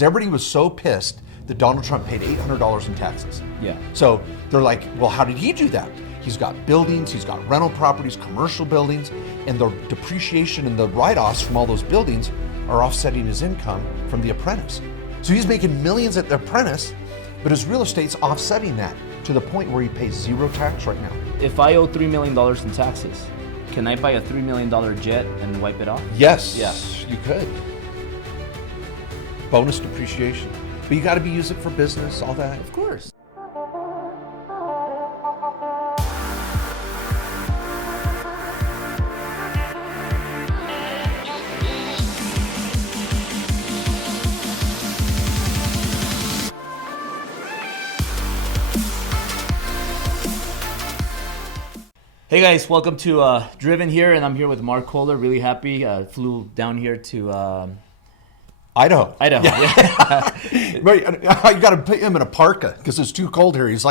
Everybody was so pissed that Donald Trump paid $800 in taxes. Yeah. So they're like, well, how did he do that? He's got buildings, he's got rental properties, commercial buildings, and the depreciation and the write-offs from all those buildings are offsetting his income from The Apprentice. So he's making millions at The Apprentice, but his real estate's offsetting that to the point where he pays zero tax right now. If I owe $3 million in taxes, can I buy a $3 million jet and wipe it off? Yes, Yeah. you could. Bonus depreciation. But you got to be using it for business, all that. Of course. Hey guys, welcome to Driven here, and I'm here with Mark Kohler. Really happy. Flew down here to Idaho. Yeah. Right, you got to put him in a parka because it's too cold here. He's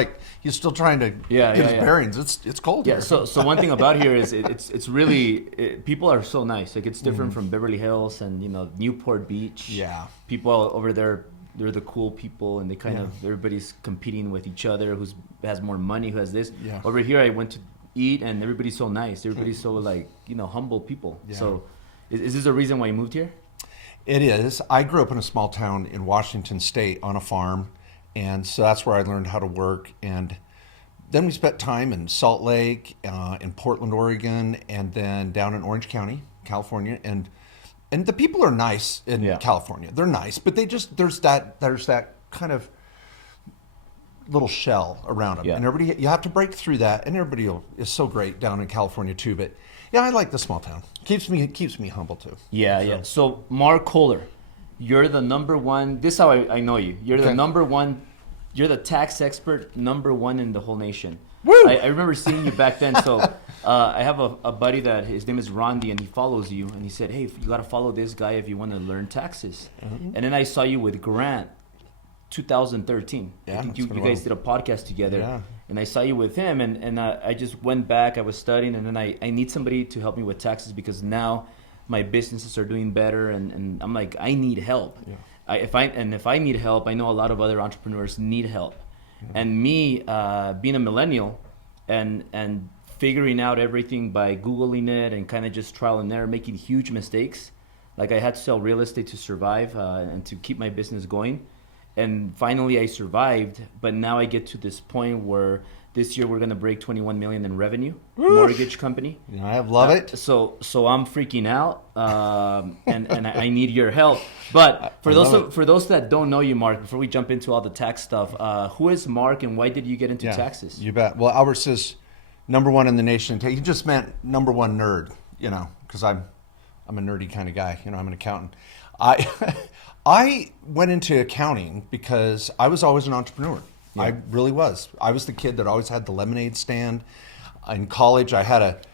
still trying to get his bearings. It's cold here. So one thing about here is it's really people are so nice. Like it's different from Beverly Hills and Newport Beach. Yeah. People over there, they're the cool people, and they kind of everybody's competing with each other. Who has more money? Who has this? Yeah. Over here, I went to eat, and everybody's so nice. Everybody's so humble people. Yeah. So is this a reason why you moved here? It is. I grew up in a small town in Washington State on a farm, and so that's where I learned how to work. And then we spent time in Salt Lake, in Portland, Oregon, and then down in Orange County, California. And the people are nice in California. They're nice, but there's that kind of little shell around them, and everybody, you have to break through that. And everybody is so great down in California too. But yeah, I like the small town. Keeps me humble too. Yeah. So Mark Kohler, you're the number one. This is how I know you. You're the number one. You're the tax expert number one in the whole nation. Woo! I remember seeing you back then. So I have a buddy that his name is Rondi, and he follows you. And he said, "Hey, you got to follow this guy if you want to learn taxes." Mm-hmm. And then I saw you with Grant. 2013. Yeah, I think you guys did a podcast together, and I saw you with him, and I just went back. I was studying, and then I need somebody to help me with taxes because now my businesses are doing better, and I'm like, I need help. Yeah. If I need help, I know a lot of other entrepreneurs need help, and me being a millennial, and figuring out everything by Googling it and kind of just trial and error, making huge mistakes. Like I had to sell real estate to survive and to keep my business going. And finally I survived, but now I get to this point where this year we're going to break 21 million in revenue. Mortgage company. I love it. So I'm freaking out, and I need your help. But for those that don't know you, Mark, before we jump into all the tax stuff, who is Mark and why did you get into taxes? You bet. Well, Albert says number one in the nation. He just meant number one nerd, because I'm a nerdy kind of guy. I'm an accountant. I went into accounting because I was always an entrepreneur. Yeah. I really was. I was the kid that always had the lemonade stand. In college, I had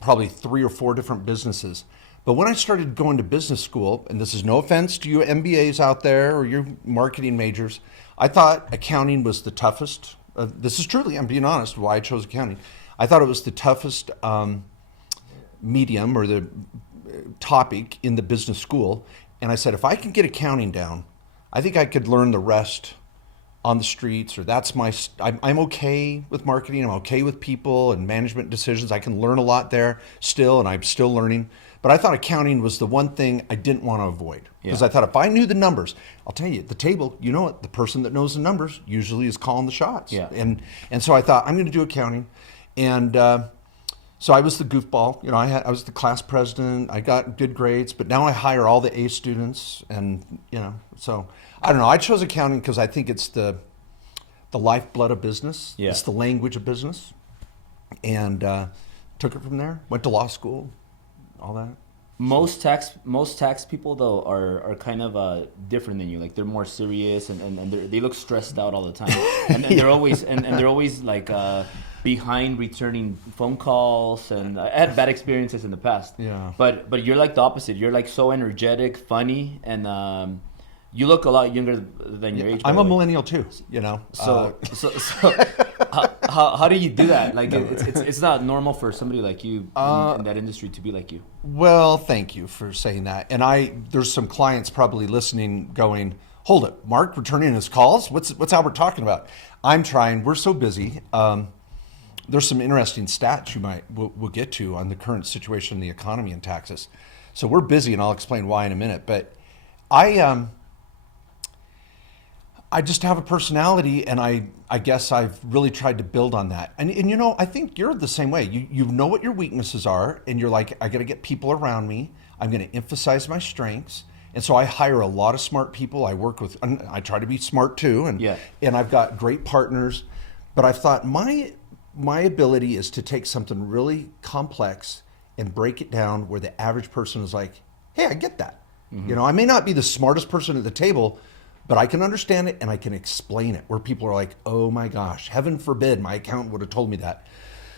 probably 3 or 4 different businesses. But when I started going to business school, and this is no offense to you MBAs out there or your marketing majors, I thought accounting was the toughest. This is truly, I'm being honest, why I chose accounting. I thought it was the toughest medium or the topic in the business school. And I said, if I can get accounting down, I think I could learn the rest on the streets, or I'm okay with marketing. I'm okay with people and management decisions. I can learn a lot there still, and I'm still learning. But I thought accounting was the one thing I didn't want to avoid. Because I thought if I knew the numbers, I'll tell you, at the table, the person that knows the numbers usually is calling the shots. Yeah. And so I thought, I'm going to do accounting. And so I was the goofball. I was the class president. I got good grades, but now I hire all the A students, and so I don't know. I chose accounting because I think it's the lifeblood of business. Yeah. It's the language of business, and took it from there. Went to law school, all that. Most tax people though are kind of different than you. Like they're more serious and they look stressed out all the time, and they're always like. Behind returning phone calls, and I had bad experiences in the past. Yeah. But you're like the opposite. You're like so energetic, funny, and you look a lot younger than your age. I'm a millennial too. So how do you do that? Like it's not normal for somebody like you in that industry to be like you. Well, thank you for saying that. And there's some clients probably listening, going, hold it, Mark returning his calls? What's Albert talking about? I'm trying. We're so busy. There's some interesting stats we'll get to on the current situation in the economy and taxes. So we're busy, and I'll explain why in a minute. But I just have a personality, and I guess I've really tried to build on that. And you know, I think you're the same way. You know what your weaknesses are, and you're like, I got to get people around me. I'm going to emphasize my strengths. And so I hire a lot of smart people. I work with, and I try to be smart too. And I've got great partners. But I've thought my ability is to take something really complex and break it down where the average person is like, hey, I get that. Mm-hmm. You know, I may not be the smartest person at the table, but I can understand it and I can explain it, where people are like, oh my gosh, heaven forbid my accountant would have told me that.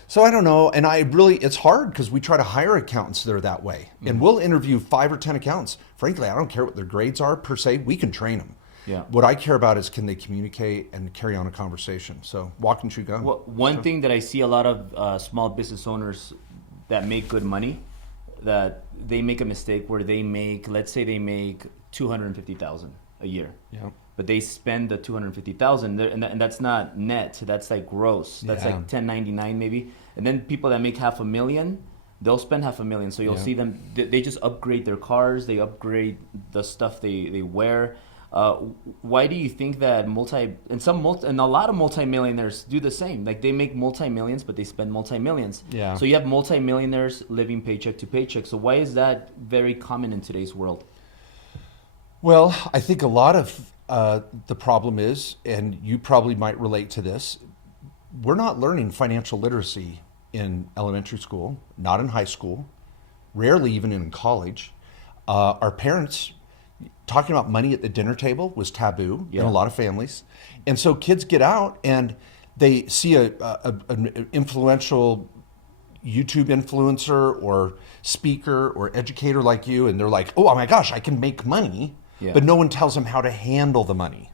So I don't know. And it's hard because we try to hire accountants that are that way. Mm-hmm. And we'll interview 5 or 10 accountants. Frankly, I don't care what their grades are per se. We can train them. Yeah. What I care about is, can they communicate and carry on a conversation? So walk and chew gum. Well, one thing that I see a lot of small business owners that make good money, that they make a mistake where let's say they make $250,000 a year. Yeah. But they spend the $250,000, and that's not net. That's like gross. That's like $1099 maybe. And then people that make $500,000, they'll spend $500,000. So you'll see them. They just upgrade their cars. They upgrade the stuff they wear. Why do you think that and a lot of multimillionaires do the same? Like, they make multi-millions, but they spend multi-millions. Yeah. So you have multimillionaires living paycheck to paycheck. So why is that very common in today's world? Well, I think a lot of the problem is, and you probably might relate to this, we're not learning financial literacy in elementary school, not in high school, rarely even in college. Our parents, talking about money at the dinner table was taboo in a lot of families. And so kids get out and they see an influential YouTube influencer or speaker or educator like you, and they're like, oh my gosh, I can make money. Yeah. But no one tells them how to handle the money.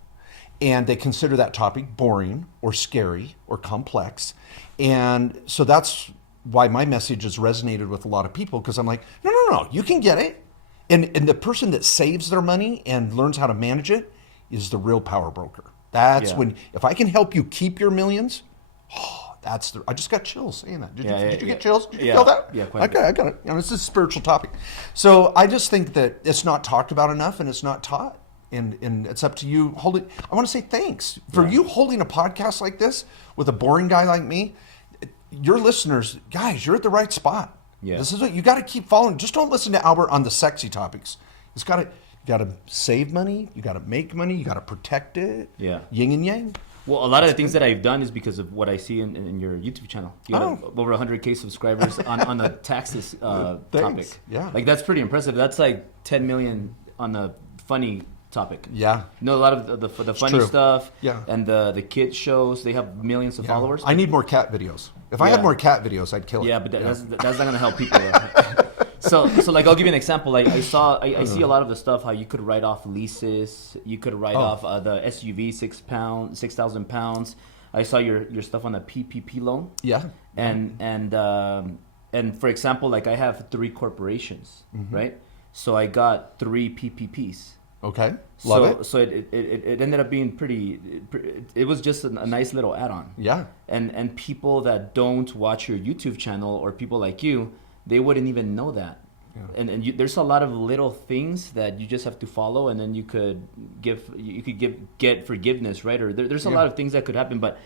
And they consider that topic boring or scary or complex. And so that's why my message has resonated with a lot of people, because I'm like, no, you can get it. And the person that saves their money and learns how to manage it is the real power broker. That's when, if I can help you keep your millions, I just got chills saying that. Did you get chills? Did you feel that? Yeah, quite. I got it. You know, it's a spiritual topic. So I just think that it's not talked about enough and it's not taught. And it's up to you holding. I want to say thanks for you holding a podcast like this with a boring guy like me. Your listeners, guys, you're at the right spot. Yeah. This is what you got to keep following. Just don't listen to Albert on the sexy topics. You got to save money. You got to make money. You got to protect it. Yeah. Yin and yang. Well, a lot of the things that I've done is because of what I see in your YouTube channel. You got over 100K subscribers on the taxes topic. Yeah. Like, that's pretty impressive. That's like 10 million on the funny topic. Yeah. You know, a lot of the funny stuff. Yeah. And the kids shows, they have millions of followers. I need more cat videos. If I had more cat videos, I'd kill it. Yeah, but that's not going to help people. So like, I'll give you an example. Like, I see a lot of the stuff, how you could write off leases, you could write off the SUV 6,000 pounds. I saw your stuff on the PPP loan. Yeah. And for example, like, I have 3 corporations, right? So I got 3 PPPs. Okay. Love it. So it ended up being it was just a nice little add-on. Yeah. And people that don't watch your YouTube channel, or people like you, they wouldn't even know that. Yeah. And there's a lot of little things that you just have to follow, and then you could get forgiveness, right? Or there's a lot of things that could happen. But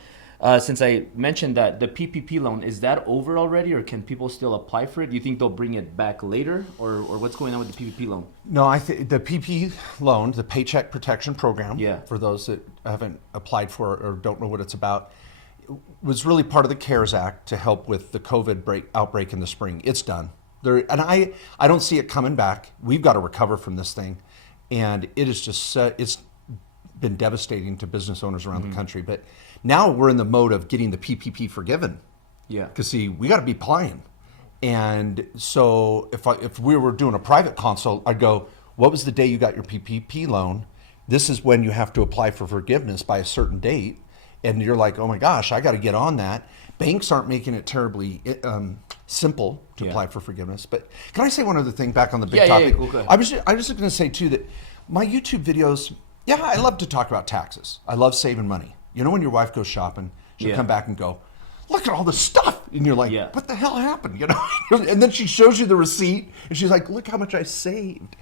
since I mentioned that the PPP loan, is that over already, or can people still apply for it? Do you think they'll bring it back later, or what's going on with the PPP loan? No, I think the PPP loan, the Paycheck Protection Program, for those that haven't applied for it or don't know what it's about, was really part of the CARES Act to help with the COVID outbreak in the spring. It's done. And I don't see it coming back. We've got to recover from this thing. And it is just, it's been devastating to business owners around the country. But now we're in the mode of getting the PPP forgiven. Yeah. Because, see, we got to be applying. And so if we were doing a private consult, I'd go, what was the day you got your PPP loan? This is when you have to apply for forgiveness by a certain date. And you're like, oh my gosh, I got to get on that. Banks aren't making it terribly simple to apply for forgiveness. But can I say one other thing back on the big topic? Yeah, cool, I was just going to say too that my YouTube videos, Yeah, I love to talk about taxes. I love saving money. You know, when your wife goes shopping, she'll come back and go, look at all this stuff. And you're like, what the hell happened? You know, and then she shows you the receipt and she's like, look how much I saved.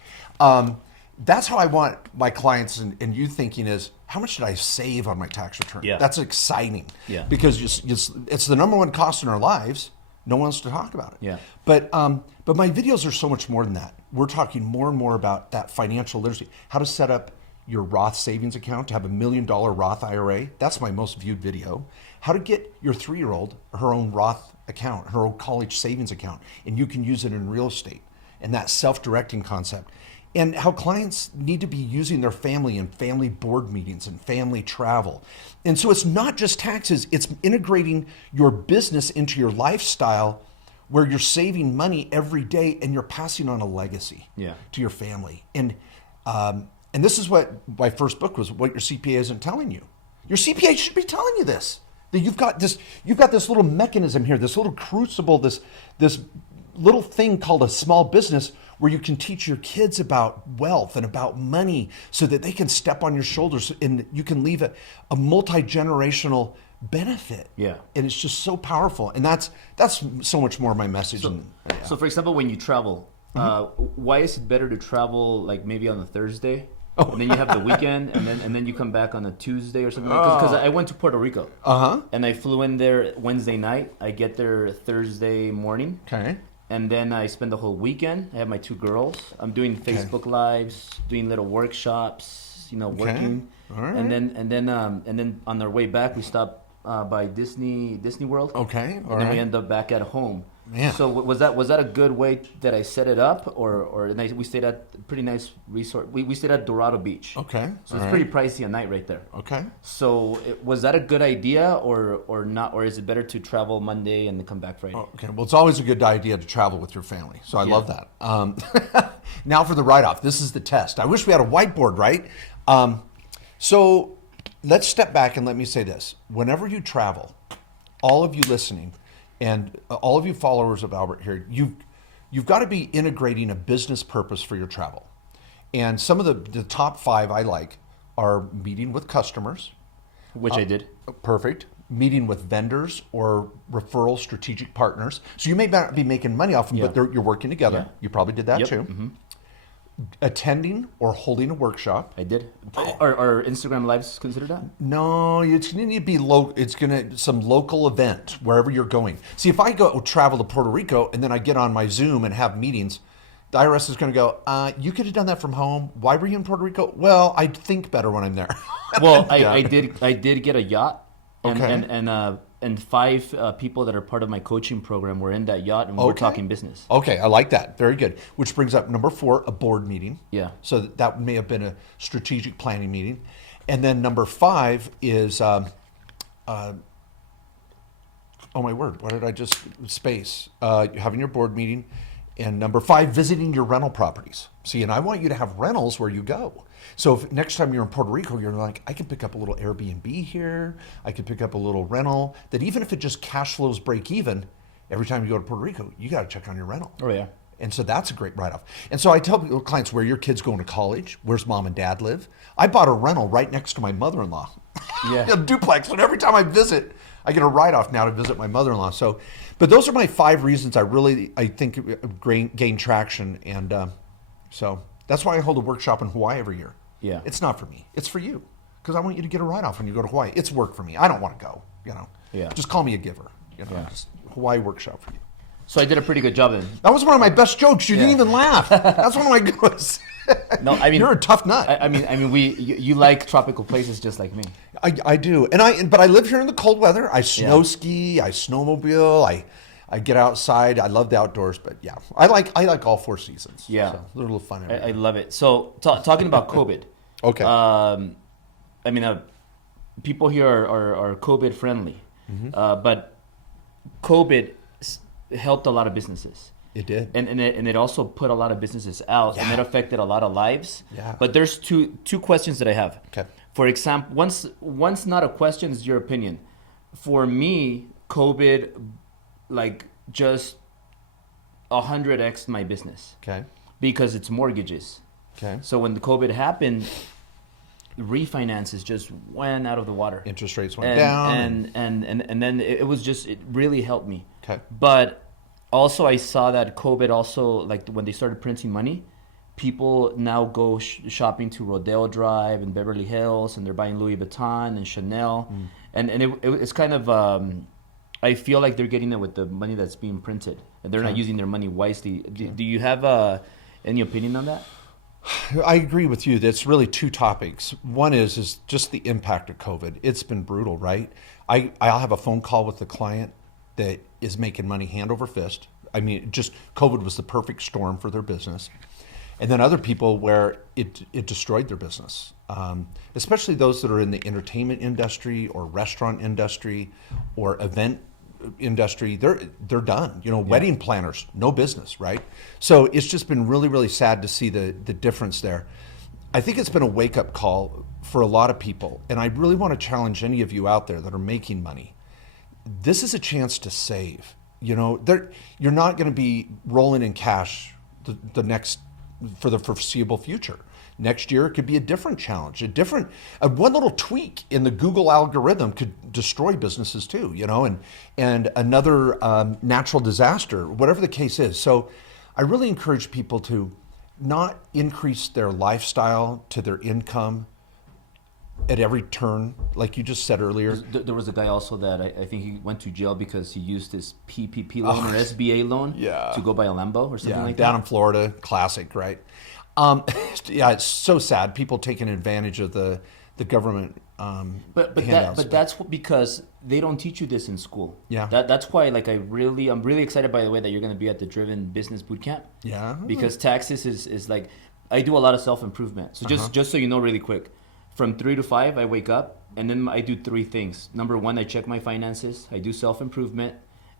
That's how I want my clients and you thinking is, how much did I save on my tax return? Yeah. That's exciting. Yeah. Because it's the number one cost in our lives. No one wants to talk about it. Yeah. But my videos are so much more than that. We're talking more and more about that financial literacy, how to set up your Roth savings account to have $1 million Roth IRA. That's my most viewed video. How to get your 3-year-old her own Roth account, her own college savings account, and you can use it in real estate. And that self-directing concept. And how clients need to be using their family in family board meetings and family travel. And so it's not just taxes, it's integrating your business into your lifestyle where you're saving money every day and you're passing on a legacy to your family. And this is what my first book was, what your CPA isn't telling you. Your CPA should be telling you this, that you've got this little mechanism here, this little crucible, this little thing called a small business where you can teach your kids about wealth and about money so that they can step on your shoulders and you can leave a multi-generational benefit. Yeah. And it's just so powerful. And that's so much more my message. So for example, when you travel, why is it better to travel like maybe on a Thursday? And then you have the weekend, and then you come back on a Tuesday or something. Because I went to Puerto Rico, and I flew in there Wednesday night. I get there Thursday morning, and then I spend the whole weekend. I have my 2 girls. I'm doing Facebook Lives, doing little workshops, working. All right. And then on our way back, we stop by Disney World. Okay. And then we end up back at home. Man. So was that a good way that I set it up, or we stayed at a pretty nice resort? We stayed at Dorado Beach. Okay. So it's pretty pricey a night right there. Okay. So was that a good idea, or not, or is it better to travel Monday and then come back Friday? Okay. Well, it's always a good idea to travel with your family. So I love that. Now for the write-off. This is the test. I wish we had a whiteboard, right? So let's step back and let me say this. Whenever you travel, all of you listening, and all of you followers of Albert here, you've got to be integrating a business purpose for your travel. And some of the top 5 I like are meeting with customers. Which I did. Perfect. Meeting with vendors or referral strategic partners. So you may not be making money off them, but you're working together. You probably did that too. Mm-hmm. Attending or holding a workshop. I did. Are Instagram Lives considered that? No, it's going to need to be local. It's going to some local event wherever you're going. See, if I go travel to Puerto Rico and then I get on my Zoom and have meetings, the IRS is going to go, you could have done that from home. Why were you in Puerto Rico? Well, I think better when I'm there. Well, I did get a yacht, and 5 people that are part of my coaching program were in that yacht, and we're talking business. Okay, I like that. Very good. Which brings up number 4, a board meeting. Yeah. So that may have been a strategic planning meeting. And then number 5 is, oh my word, what did I just, space. Having your board meeting. And number 5, visiting your rental properties. See, and I want you to have rentals where you go. So if next time you're in Puerto Rico, you're like, I can pick up a little Airbnb here. I could pick up a little rental that even if it just cash flows break even, every time you go to Puerto Rico, you got to check on your rental. Oh, yeah. And so that's a great write-off. And so I tell clients, where your kids going to college? Where's mom and dad live? I bought a rental right next to my mother-in-law. Yeah. A duplex. And every time I visit, I get a write-off now to visit my mother-in-law. So, but those are my 5 reasons I think gain traction. And so that's why I hold a workshop in Hawaii every year. Yeah. It's not for me. It's for you. Because I want you to get a write-off when you go to Hawaii. It's work for me. I don't want to go, Yeah. Just call me a giver. Just Hawaii workshop for you. So I did a pretty good job then. That was one of my best jokes. You didn't even laugh. That's one of my good ones. No, I mean, you're a tough nut. I mean, you like tropical places just like me. I do, but I live here in the cold weather. I snow ski, I snowmobile, I get outside. I love the outdoors, but yeah, I like all 4 seasons. Yeah, so a little fun. I love it. So talking about COVID. Okay. I mean, people here are COVID friendly, but COVID helped a lot of businesses. It did, and it also put a lot of businesses out, and it affected a lot of lives. Yeah. But there's two questions that I have. Okay. For example, once not a question, is your opinion. For me, COVID, like just 100x my business. Okay. Because it's mortgages. Okay. So when the COVID happened, refinances just went out of the water. Interest rates went down. And then it was just, it really helped me. Okay. But also I saw that COVID also, like when they started printing money, people now go shopping to Rodeo Drive and Beverly Hills, and they're buying Louis Vuitton and Chanel. And it's kind of, I feel like they're getting it with the money that's being printed, and they're not using their money wisely. Do you have any opinion on that? I agree with you. That's really two topics. One is just the impact of COVID. It's been brutal, right? I'll have a phone call with a client that is making money hand over fist. I mean, just COVID was the perfect storm for their business. And then other people where it destroyed their business, especially those that are in the entertainment industry or restaurant industry or event industry. They're done. Wedding planners, no business, right? So it's just been really, really sad to see the difference there. I think it's been a wake-up call for a lot of people, and I really want to challenge any of you out there that are making money. This is a chance to save. You're not going to be rolling in cash for the foreseeable future. Next year, it could be a different challenge, one little tweak in the Google algorithm could destroy businesses too, and another natural disaster, whatever the case is. So I really encourage people to not increase their lifestyle to their income at every turn, like you just said earlier. There was a guy also that I think he went to jail because he used his PPP loan or SBA loan to go buy a Lambo or something like that. Down in Florida, classic, right? It's so sad. People taking advantage of the government but that's because they don't teach you this in school. Yeah. That's why I'm really excited, by the way, that you're going to be at the Driven Business Bootcamp. Yeah. Because taxes is like, I do a lot of self-improvement. So just so you know really quick, from 3 to 5, I wake up and then I do 3 things. Number 1, I check my finances. I do self-improvement.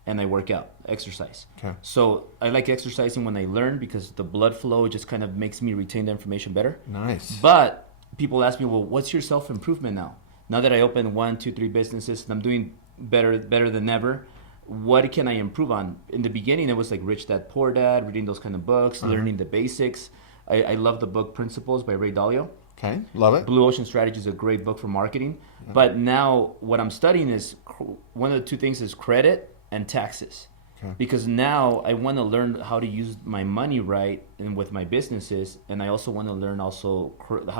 And I work out, exercise. Okay. So I like exercising when I learn because the blood flow just kind of makes me retain the information better. Nice. But people ask me, well, what's your self-improvement now? Now that I open 1, 2, 3 businesses and I'm doing better than ever, what can I improve on? In the beginning, it was like Rich Dad, Poor Dad, reading those kind of books, learning the basics. I love the book Principles by Ray Dalio. Okay, love it. Blue Ocean Strategy is a great book for marketing. But now what I'm studying is, one of the 2 things is credit and taxes. Okay. Because now I want to learn how to use my money right and with my businesses, and I also want to learn how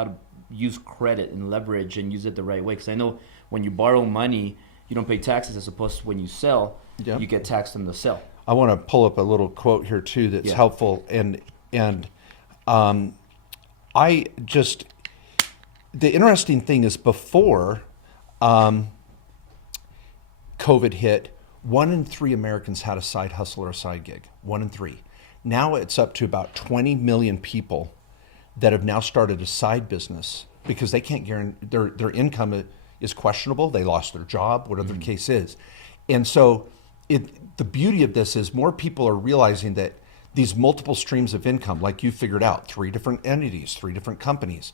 to use credit and leverage and use it the right way. Because I know when you borrow money, you don't pay taxes, as opposed to when you sell, you get taxed on the sell. I want to pull up a little quote here too that's helpful, and I just, the interesting thing is before COVID hit, 1 in 3 Americans had a side hustle or a side gig. 1 in 3. Now it's up to about 20 million people that have now started a side business because they can't guarantee their income is questionable. They lost their job, whatever the case is. And so the beauty of this is more people are realizing that these multiple streams of income, like you figured out, 3 different entities, 3 different companies.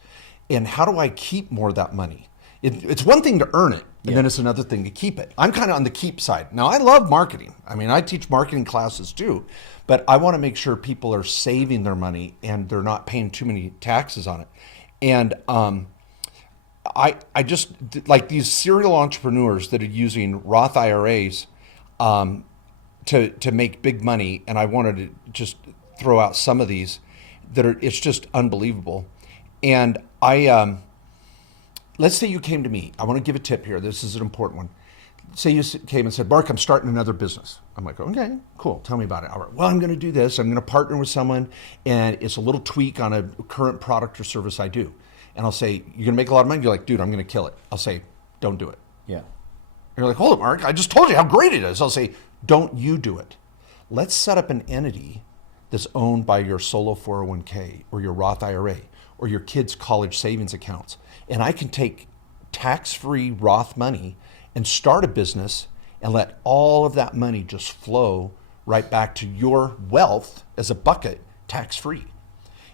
And how do I keep more of that money? It's one thing to earn it, and then it's another thing to keep it. I'm kind of on the keep side. Now, I love marketing. I mean, I teach marketing classes too, but I want to make sure people are saving their money and they're not paying too many taxes on it. And I just, like these serial entrepreneurs that are using Roth IRAs to make big money, and I wanted to just throw out some of these it's just unbelievable. And let's say you came to me. I want to give a tip here. This is an important one. Say you came and said, Mark, I'm starting another business. I'm like, okay, cool. Tell me about it. All right. Well, I'm going to do this. I'm going to partner with someone, and it's a little tweak on a current product or service I do. And I'll say, you're going to make a lot of money? You're like, dude, I'm going to kill it. I'll say, don't do it. Yeah. And you're like, hold it, Mark. I just told you how great it is. I'll say, don't you do it. Let's set up an entity that's owned by your solo 401k or your Roth IRA or your kids' college savings accounts. And I can take tax-free Roth money and start a business and let all of that money just flow right back to your wealth as a bucket, tax-free.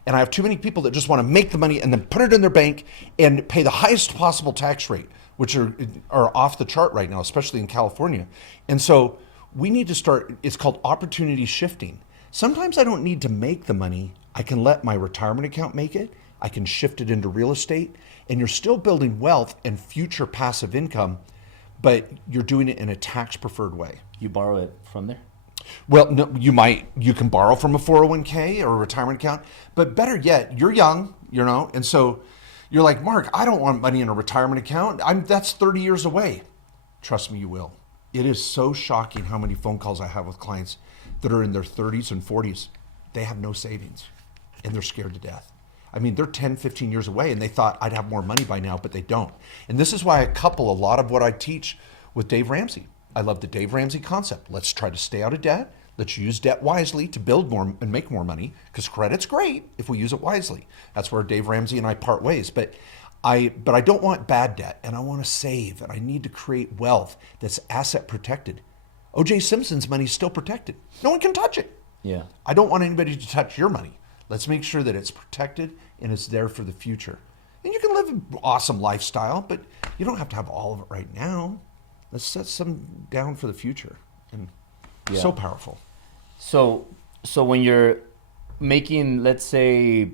And I have too many people that just want to make the money and then put it in their bank and pay the highest possible tax rate, which are off the chart right now, especially in California. And so we need to start, it's called opportunity shifting. Sometimes I don't need to make the money. I can let my retirement account make it. I can shift it into real estate, and you're still building wealth and future passive income, but you're doing it in a tax preferred way. You borrow it from there? Well, no, you can borrow from a 401k or a retirement account, but better yet, you're young, and so you're like, Mark, I don't want money in a retirement account. That's 30 years away. Trust me, you will. It is so shocking how many phone calls I have with clients that are in their 30s and 40s. They have no savings and they're scared to death. I mean, they're 10, 15 years away and they thought I'd have more money by now, but they don't. And this is why I couple a lot of what I teach with Dave Ramsey. I love the Dave Ramsey concept. Let's try to stay out of debt. Let's use debt wisely to build more and make more money, because credit's great if we use it wisely. That's where Dave Ramsey and I part ways. But I don't want bad debt, and I want to save, and I need to create wealth that's asset protected. O.J. Simpson's money is still protected. No one can touch it. Yeah. I don't want anybody to touch your money. Let's make sure that it's protected and it's there for the future. And you can live an awesome lifestyle, but you don't have to have all of it right now. Let's set some down for the future. And so powerful. So when you're making, let's say,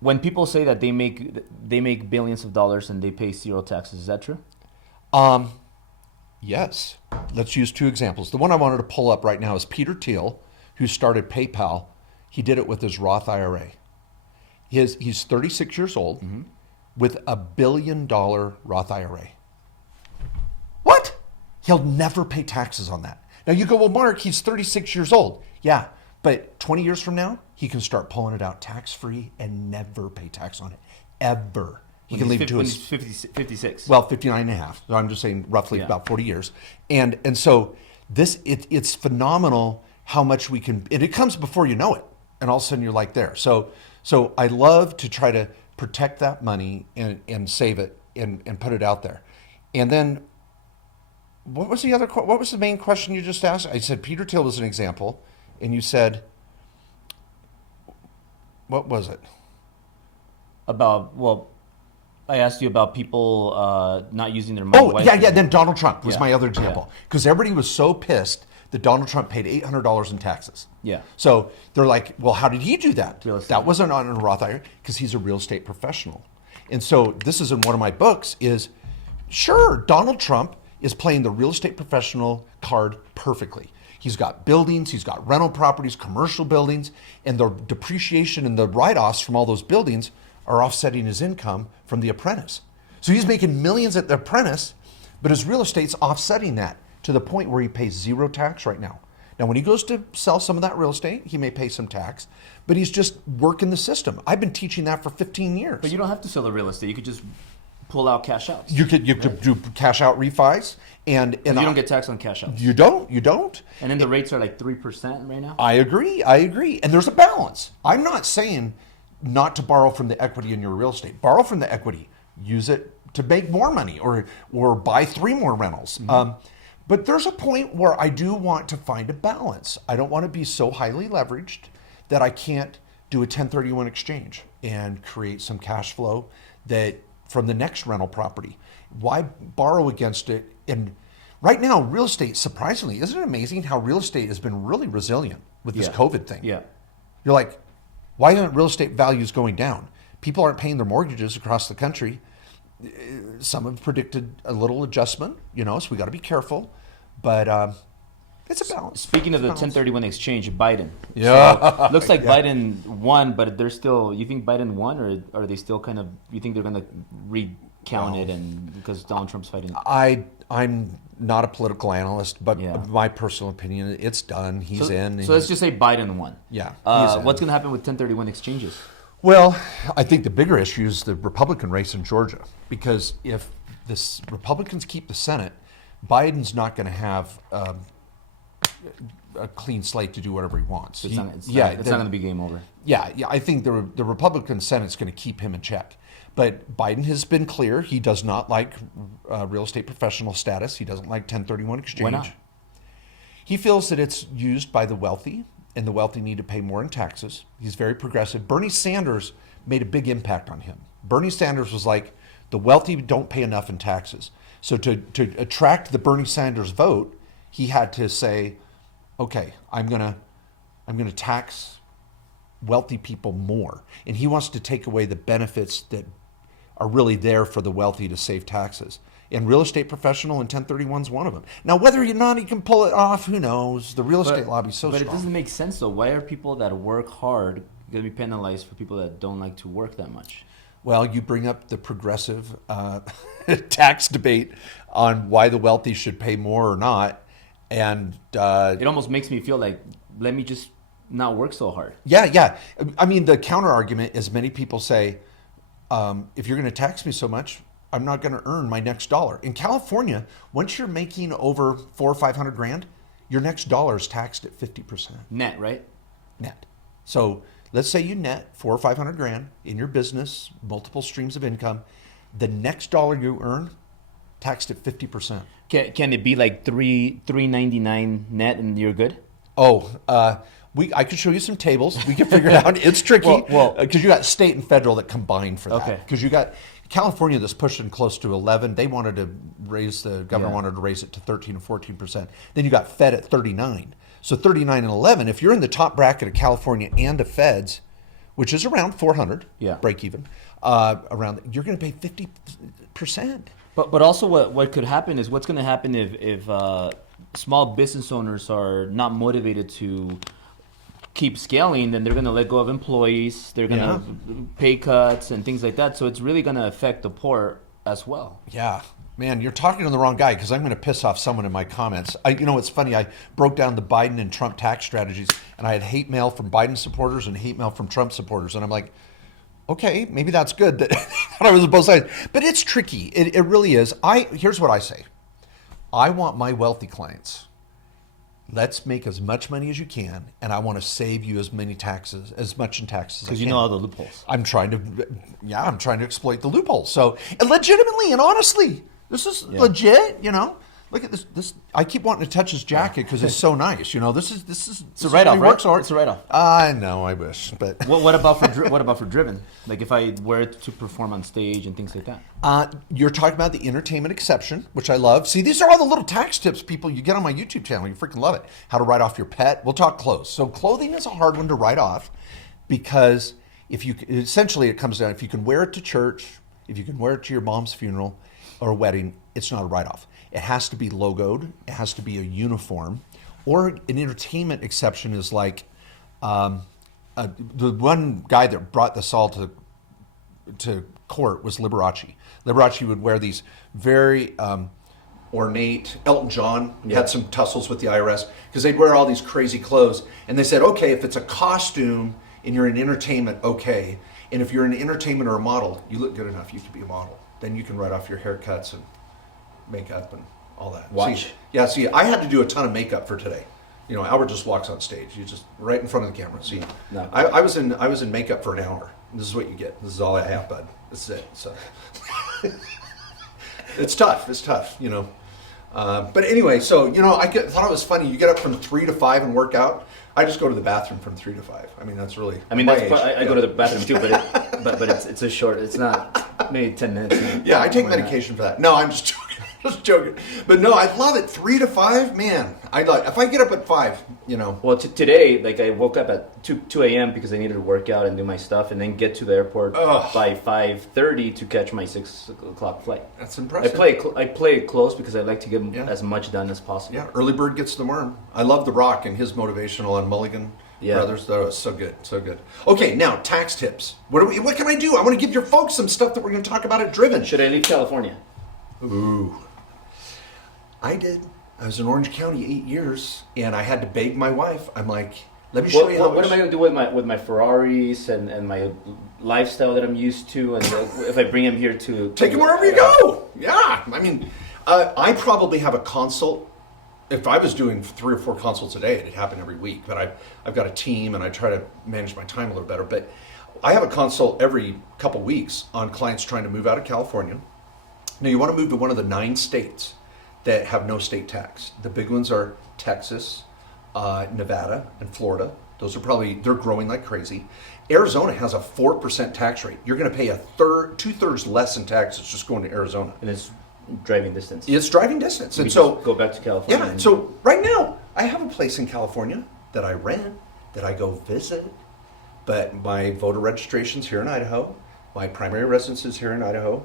when people say that they make billions of dollars and they pay zero taxes, is that true? Yes. Let's use two examples. The one I wanted to pull up right now is Peter Thiel, who started PayPal. He did it with his Roth IRA. He's 36 years old with $1 billion Roth IRA. What? He'll never pay taxes on that. Now you go, well, Mark, he's 36 years old. Yeah, but 20 years from now, he can start pulling it out tax-free and never pay tax on it, ever. He can leave it to his 56. Well, 59 and a half. So I'm just saying roughly about 40 years. And so it's phenomenal how much we can, and it comes before you know it. And all of a sudden you're like there. So I love to try to protect that money and save it and put it out there. And then what was the main question you just asked? I said Peter Thiel was an example, and you said, what was it? I asked you about people not using their money wisely. Yeah. Then Donald Trump was my other example, because everybody was so pissed that Donald Trump paid $800 in taxes. Yeah. So they're like, well, how did he do that? Real estate. That wasn't on a Roth IRA, because he's a real estate professional. And so this is in one of my books is, sure, Donald Trump is playing the real estate professional card perfectly. He's got buildings, he's got rental properties, commercial buildings, and the depreciation and the write-offs from all those buildings are offsetting his income from The Apprentice. So he's making millions at The Apprentice, but his real estate's offsetting that to the point where he pays zero tax right now. Now, when he goes to sell some of that real estate, he may pay some tax, but he's just working the system. I've been teaching that for 15 years. But you don't have to sell the real estate. You could just pull out cash outs. You could do cash out refis, and you don't get taxed on cash outs. You don't. And then the rates are like 3% right now. I agree, and there's a balance. I'm not saying not to borrow from the equity in your real estate. Borrow from the equity. Use it to make more money, or buy 3 more rentals. But there's a point where I do want to find a balance. I don't want to be so highly leveraged that I can't do a 1031 exchange and create some cash flow that from the next rental property. Why borrow against it? And right now, real estate, surprisingly, isn't it amazing how real estate has been really resilient with this COVID thing? Yeah. You're like, why aren't real estate values going down? People aren't paying their mortgages across the country. Some have predicted a little adjustment, so we got to be careful. But it's a balance. Speaking of the 1031 exchange, Biden. Yeah. So, looks like Biden won, but they're still. You think Biden won, or are they still kind of? You think they're going to recount it, and because Donald Trump's fighting? I'm not a political analyst, but my personal opinion, it's done. He's in. So let's just say Biden won. Yeah. What's going to happen with 1031 exchanges? Well, I think the bigger issue is the Republican race in Georgia, because if the Republicans keep the Senate, Biden's not going to have a clean slate to do whatever he wants. It's not going to be game over. Yeah. I think the Republican Senate's going to keep him in check. But Biden has been clear he does not like real estate professional status. He doesn't like 1031 exchange. Why not? He feels that it's used by the wealthy, and the wealthy need to pay more in taxes. He's very progressive. Bernie Sanders made a big impact on him. Bernie Sanders was like, the wealthy don't pay enough in taxes. So to attract the Bernie Sanders vote, he had to say, okay, I'm gonna tax wealthy people more. And he wants to take away the benefits that are really there for the wealthy to save taxes. And real estate professional and 1031 is one of them. Now, whether or not he can pull it off, who knows? The real estate lobby is so strong. But it doesn't make sense, though. Why are people that work hard going to be penalized for people that don't like to work that much? Well, you bring up the progressive tax debate on why the wealthy should pay more or not. And it almost makes me feel like, let me just not work so hard. Yeah. I mean, the counter argument is many people say, if you're going to tax me so much, I'm not going to earn my next dollar. In California, once you're making over $400,000 or $500,000, your next dollar is taxed at 50%. Net, right? Net. So let's say you net $400,000 or $500,000 in your business, multiple streams of income. The next dollar you earn, taxed at 50%. Can it be like $399 net and you're good? I could show you some tables. We can figure it out. It's tricky because you got state and federal that combine for that. Okay. Because you got California that's pushing close to 11. They wanted to raise the governor wanted to raise it to 13 or 14%. Then you got Fed at 39. So 39 and 11. If you're in the top bracket of California and the Feds, which is around 400, break even, around you're going to pay 50%. But also what could happen is what's going to happen if small business owners are not motivated to keep scaling, then they're going to let go of employees. They're going to pay cuts and things like that. So it's really going to affect the poor as well. Yeah. Man, you're talking to the wrong guy because I'm going to piss off someone in my comments. It's funny. I broke down the Biden and Trump tax strategies, and I had hate mail from Biden supporters and hate mail from Trump supporters. And I'm like, okay, maybe that's good that I was on both sides. But it's tricky. It really is. Here's what I say. I want my wealthy clients. Let's make as much money as you can, and I want to save you as much in taxes as I can. Because you know all the loopholes. I'm trying to exploit the loopholes. So, and legitimately and honestly, this is legit, Look at this. I keep wanting to touch his jacket because it's so nice. This is. It's a write-off, right? It's a write-off. I know. I wish, but what about for driven? Like if I were to perform on stage and things like that. You're talking about the entertainment exception, which I love. See, these are all the little tax tips people you get on my YouTube channel. You freaking love it. How to write off your pet. We'll talk clothes. So clothing is a hard one to write off because essentially it comes down if you can wear it to church, if you can wear it to your mom's funeral or wedding, it's not a write-off. It has to be logoed. It has to be a uniform. Or an entertainment exception is like the one guy that brought this all to court was Liberace. Liberace would wear these very ornate, Elton John had some tussles with the IRS because they'd wear all these crazy clothes. And they said, okay, if it's a costume and you're in entertainment, okay. And if you're in entertainment or a model, you look good enough, you could be a model. Then you can write off your haircuts and makeup and all that. Watch. See, I had to do a ton of makeup for today. Albert just walks on stage. You just right in front of the camera. See, no. I was in makeup for an hour. This is what you get. This is all I have, bud. This is it. So it's tough. But anyway, so I thought it was funny. You get up from 3 to 5 and work out. I just go to the bathroom from 3 to 5. I mean, that's really. I go to the bathroom too, but it's a short. It's not maybe 10 minutes. Yeah, I take medication for that. No, I'm just joking. Just joking. But no, I love it. 3 to 5, man. If I get up at 5, Well, today, I woke up at 2 a.m. because I needed to work out and do my stuff, and then get to the airport by 5:30 to catch my 6 o'clock flight. That's impressive. I play it close because I like to get as much done as possible. Yeah, early bird gets the worm. I love The Rock and his motivational on Mulligan Brothers. That was so good, so good. Okay, now tax tips. What can I do? I want to give your folks some stuff that we're going to talk about at Driven. Should I leave California? Ooh. I did. I was in Orange County 8 years, and I had to beg my wife. I'm like, let me show you how. What am I going to do with my Ferraris and my lifestyle that I'm used to, and if I bring him here to take him wherever you go? Yeah, I mean, I probably have a consult. If I was doing 3 or 4 consults a day, it'd happen every week. But I've got a team, and I try to manage my time a little better. But I have a consult every couple weeks on clients trying to move out of California. Now, you want to move to one of the 9 states that have no state tax. The big ones are Texas, Nevada, and Florida. Those are they're growing like crazy. Arizona has a 4% tax rate. You're going to pay 2/3 less in taxes just going to Arizona. And it's driving distance. It's driving distance. And so go back to California. Yeah, so right now, I have a place in California that I rent, that I go visit, but my voter registration's here in Idaho. My primary residence is here in Idaho.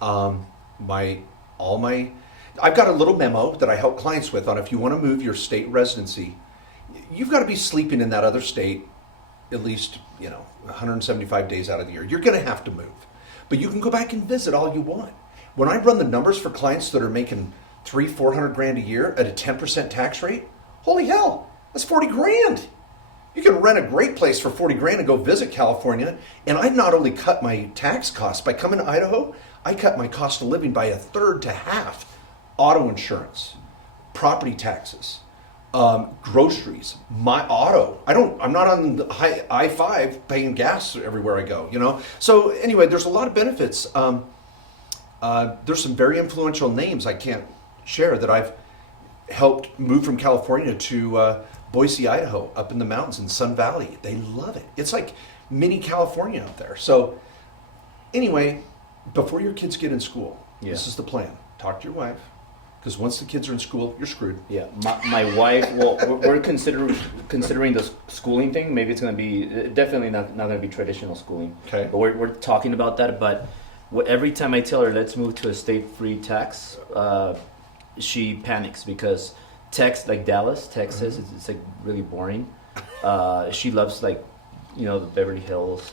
I've got a little memo that I help clients with on if you want to move your state residency, you've got to be sleeping in that other state at least 175 days out of the year. You're going to have to move, but you can go back and visit all you want. When I run the numbers for clients that are making $300,000-400,000 a year at a 10% tax rate, holy hell, that's 40 grand. You can rent a great place for 40 grand and go visit California. And I not only cut my tax costs by coming to Idaho, I cut my cost of living by a third to half. Auto insurance, property taxes, groceries, my auto. I'm not on the I-5 paying gas everywhere I go, So anyway, there's a lot of benefits. There's some very influential names I can't share that I've helped move from California to Boise, Idaho, up in the mountains in Sun Valley. They love it. It's like mini California out there. So anyway, before your kids get in school, This is the plan. Talk to your wife. Because once the kids are in school, you're screwed. Yeah, my wife. Well, we're considering the schooling thing. Maybe it's going to be definitely not going to be traditional schooling. Okay. But we're talking about that. But every time I tell her let's move to a state-free tax, she panics because like Dallas, Texas, it's like really boring. She loves the Beverly Hills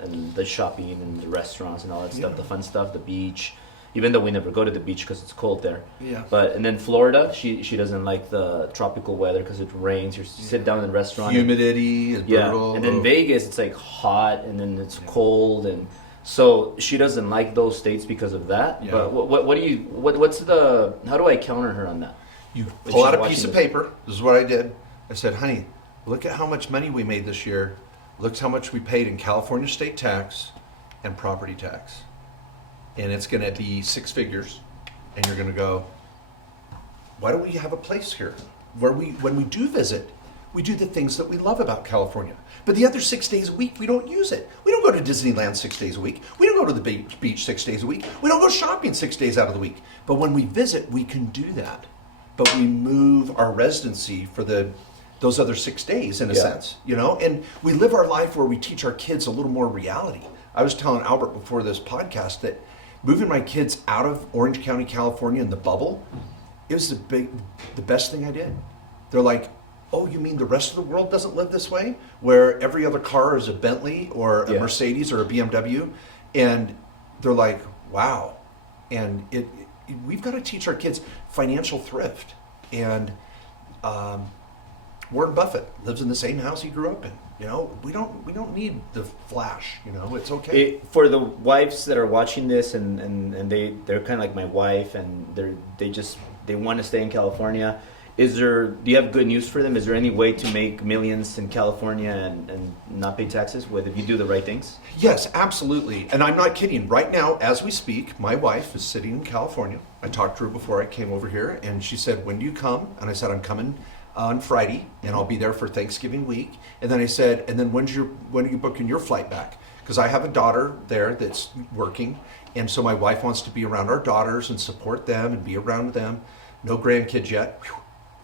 and the shopping and the restaurants and all that stuff, the fun stuff, the beach. Even though we never go to the beach because it's cold there. Yeah. And then Florida, she doesn't like the tropical weather because it rains. You sit down in the restaurant. Humidity is brutal. And then Vegas, it's like hot and then it's cold, and so she doesn't like those states because of that. Yeah. But how do I counter her on that? You pull out a piece of paper. This is what I did. I said, honey, look at how much money we made this year. Look how much we paid in California state tax and property tax. And it's going to be 6 figures, and you're going to go, why don't we have a place here where when we do visit, we do the things that we love about California. But the other 6 days a week, we don't use it. We don't go to Disneyland 6 days a week. We don't go to the beach 6 days a week. We don't go shopping 6 days out of the week. But when we visit, we can do that. But we move our residency for those other 6 days in a sense, and we live our life where we teach our kids a little more reality. I was telling Albert before this podcast that moving my kids out of Orange County, California in the bubble, it was the best thing I did. They're like, oh, you mean the rest of the world doesn't live this way? Where every other car is a Bentley or a Mercedes or a BMW? And they're like, wow. And we've got to teach our kids financial thrift. And Warren Buffett lives in the same house he grew up in. We don't need the flash. It's okay. For the wives that are watching this and they're kind of like my wife and they want to stay in California. Do you have good news for them? Is there any way to make millions in California and not pay taxes if you do the right things? Yes, absolutely. And I'm not kidding. Right now, as we speak, my wife is sitting in California. I talked to her before I came over here, and she said, when do you come? And I said, I'm coming on Friday, and I'll be there for Thanksgiving week. And then I said, and then when are you booking your flight back? Because I have a daughter there that's working, and so my wife wants to be around our daughters and support them and be around them. No grandkids yet. Whew,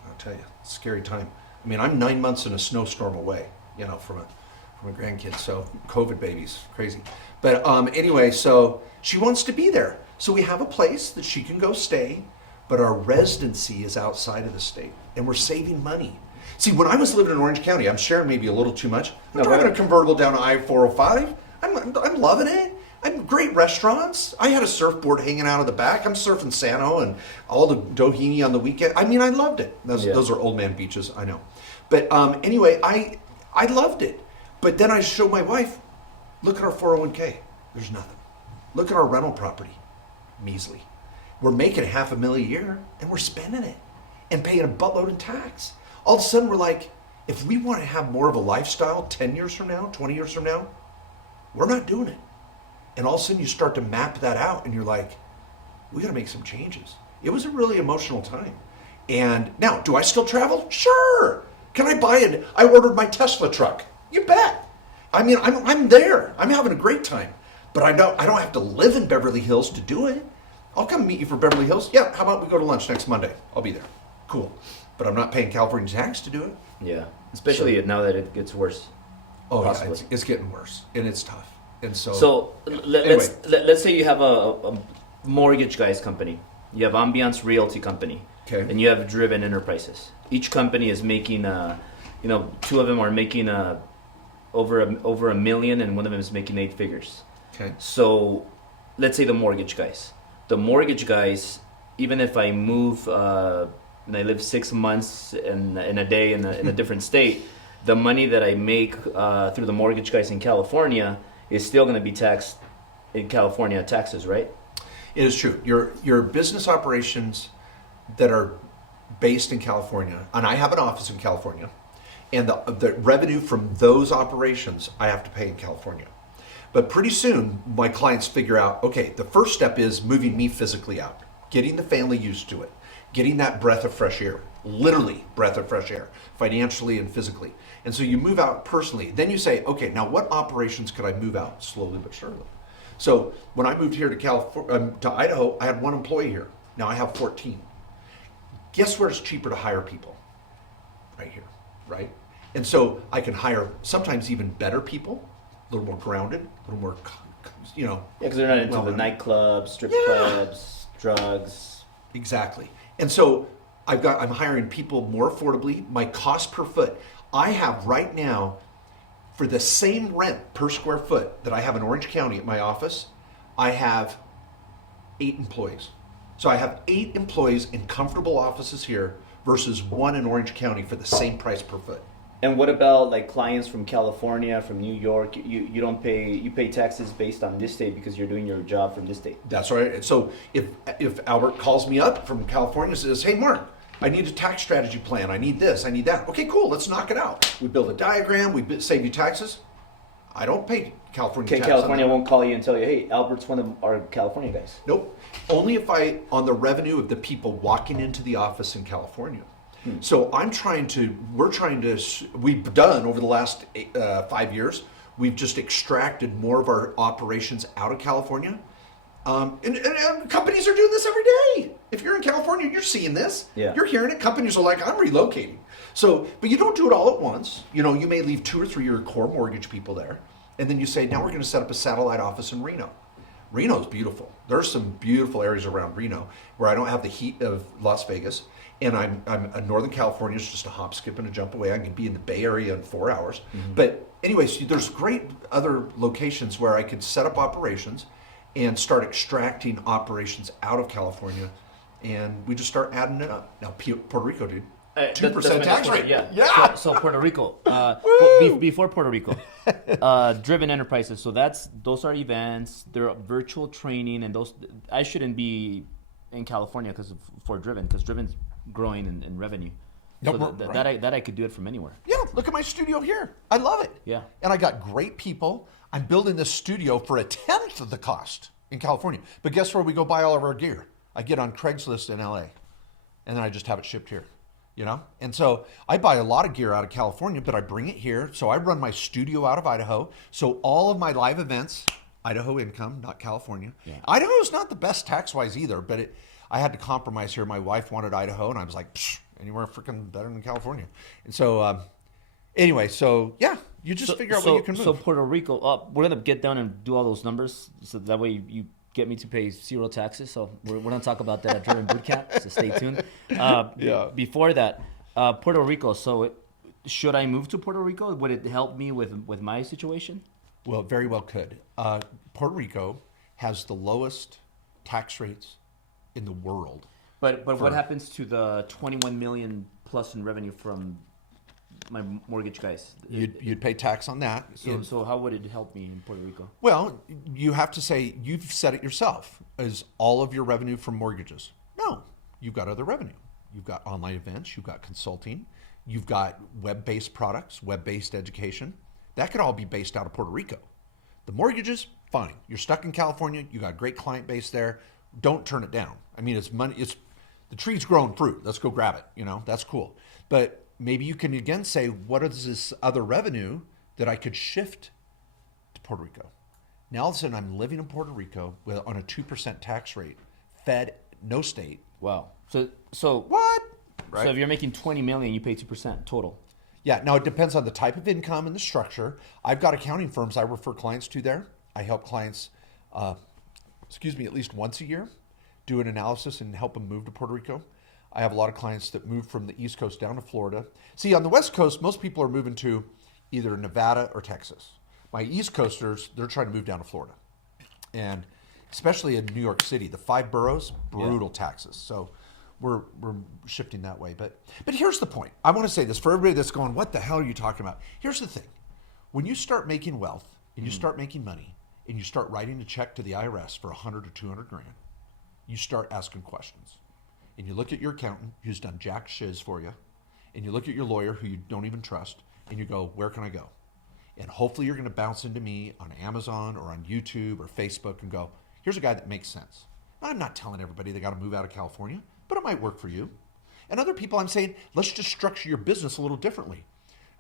I'll tell you, it's a scary time. I mean, I'm 9 months in a snowstorm away, from a grandkid. So COVID babies, crazy. But anyway, so she wants to be there. So we have a place that she can go stay, but our residency is outside of the state, and we're saving money. See, when I was living in Orange County, I'm sharing maybe a little too much. I'm driving a convertible down to I-405. I'm loving it. I'm great restaurants. I had a surfboard hanging out of the back. I'm surfing Sano and all the Doheny on the weekend. I mean, I loved it. Those are old man beaches, I know. But anyway, I loved it. But then I show my wife, look at our 401k. There's nothing. Look at our rental property. Measly. We're making $500,000 a year, and we're spending it and paying a buttload in tax. All of a sudden, we're like, if we want to have more of a lifestyle 10 years from now, 20 years from now, we're not doing it. And all of a sudden, you start to map that out, and you're like, we got to make some changes. It was a really emotional time. And now, do I still travel? Sure. Can I buy it? I ordered my Tesla truck. You bet. I mean, I'm there. I'm having a great time. But I don't have to live in Beverly Hills to do it. I'll come meet you for Beverly Hills. Yeah, how about we go to lunch next Monday? I'll be there. Cool. But I'm not paying California tax to do it. Yeah, especially now that it gets worse. Oh, possibly. Yeah, it's getting worse, and it's tough. And so, let's say you have a mortgage guys company. You have Ambiance Realty Company. Okay. And you have Driven Enterprises. Each company is making, two of them are making over $1 million, and one of them is making 8 figures. Okay. So, let's say the mortgage guys. The mortgage guys, even if I move and I live 6 months in a day in a different state, the money that I make through the mortgage guys in California is still going to be taxed in California taxes, right? It is true. Your business operations that are based in California, and I have an office in California, and the revenue from those operations I have to pay in California. But pretty soon, my clients figure out, okay, the first step is moving me physically out, getting the family used to it, getting that breath of fresh air, literally breath of fresh air, financially and physically. And so you move out personally. Then you say, okay, now what operations could I move out slowly but surely? So when I moved here to Idaho, I had 1 employee here. Now I have 14. Guess where it's cheaper to hire people? Right here, right? And so I can hire sometimes even better people, a little more grounded, a little more, Yeah, because they're not into the nightclubs, strip clubs, drugs. Exactly. And so I'm hiring people more affordably. My cost per foot, I have right now, for the same rent per square foot that I have in Orange County at my office, I have 8 employees. So I have 8 employees in comfortable offices here versus 1 in Orange County for the same price per foot. And what about like clients from California, from New York? You don't pay, you pay taxes based on this state because you're doing your job from this state. That's right. So if Albert calls me up from California and says, hey Mark, I need a tax strategy plan. I need this, I need that. Okay, cool, let's knock it out. We build a diagram, we save you taxes. I don't pay California taxes. Okay, California won't call you and tell you, hey, Albert's one of our California guys. Nope. Only if on the revenue of the people walking into the office in California. So we've done over the last 5 years, we've just extracted more of our operations out of California. And companies are doing this every day. If you're in California, you're seeing this. Yeah. You're hearing it. Companies are like, I'm relocating. So, but you don't do it all at once. You may leave 2 or 3 of your core mortgage people there. And then you say, now we're going to set up a satellite office in Reno. Reno's beautiful. There's some beautiful areas around Reno where I don't have the heat of Las Vegas. And I'm Northern California is just a hop, skip, and a jump away. I can be in the Bay Area in 4 hours. Mm-hmm. But anyways, there's great other locations where I could set up operations and start extracting operations out of California, and we just start adding it up. Now, Puerto Rico, dude, 2% tax rate. Yeah. So Puerto Rico. Before Puerto Rico, Driven Enterprises. So those are events. They're virtual training, and those I shouldn't be in California for Driven, because Driven's growing in revenue. Nope, so that I could do it from anywhere. Yeah, look at my studio here. I love it. Yeah. And I got great people. I'm building this studio for 1/10 of the cost in California. But guess where we go buy all of our gear? I get on Craigslist in LA, and then I just have it shipped here. And so I buy a lot of gear out of California, but I bring it here. So I run my studio out of Idaho. So all of my live events, Idaho income, not California. Yeah. Idaho's not the best tax-wise either, but I had to compromise here. My wife wanted Idaho, and I was like, anywhere freaking better than California. And so anyway, so yeah, you just figure out what you can move. So Puerto Rico, we're going to get down and do all those numbers, so that way you get me to pay 0 taxes. So we're going to talk about that at Driven Bootcamp, so stay tuned. Before that, Puerto Rico. So should I move to Puerto Rico? Would it help me with my situation? Well, very well could. Puerto Rico has the lowest tax rates in the world. But what happens to the 21 million plus in revenue from my mortgage guys? You'd pay tax on that. So how would it help me in Puerto Rico? Well, you have to say, you've said it yourself, is all of your revenue from mortgages? No, you've got other revenue. You've got online events, you've got consulting, you've got web-based products, web-based education. That could all be based out of Puerto Rico. The mortgages, fine. You're stuck in California, you got a great client base there. Don't turn it down. I mean, it's money. The tree's growing fruit. Let's go grab it. That's cool. But maybe you can again say, what is this other revenue that I could shift to Puerto Rico? Now all of a sudden I'm living in Puerto Rico on a 2% tax rate, fed, no state. Wow. So what? Right? So if you're making 20 million, you pay 2% total. Yeah. Now it depends on the type of income and the structure. I've got accounting firms I refer clients to there. I help clients, at least once a year, do an analysis and help them move to Puerto Rico. I have a lot of clients that move from the East Coast down to Florida. See, on the West Coast, most people are moving to either Nevada or Texas. My East Coasters, they're trying to move down to Florida. And especially in New York City, the 5 boroughs, brutal taxes. So we're shifting that way. But here's the point. I want to say this for everybody that's going, what the hell are you talking about? Here's the thing. When you start making wealth and you start making money and you start writing a check to the IRS for 100 or 200 grand, you start asking questions. And you look at your accountant who's done jack shiz for you, and you look at your lawyer who you don't even trust, and you go, where can I go? And hopefully you're going to bounce into me on Amazon or on YouTube or Facebook and go, here's a guy that makes sense. Now, I'm not telling everybody they got to move out of California, but it might work for you. And other people, I'm saying, let's just structure your business a little differently.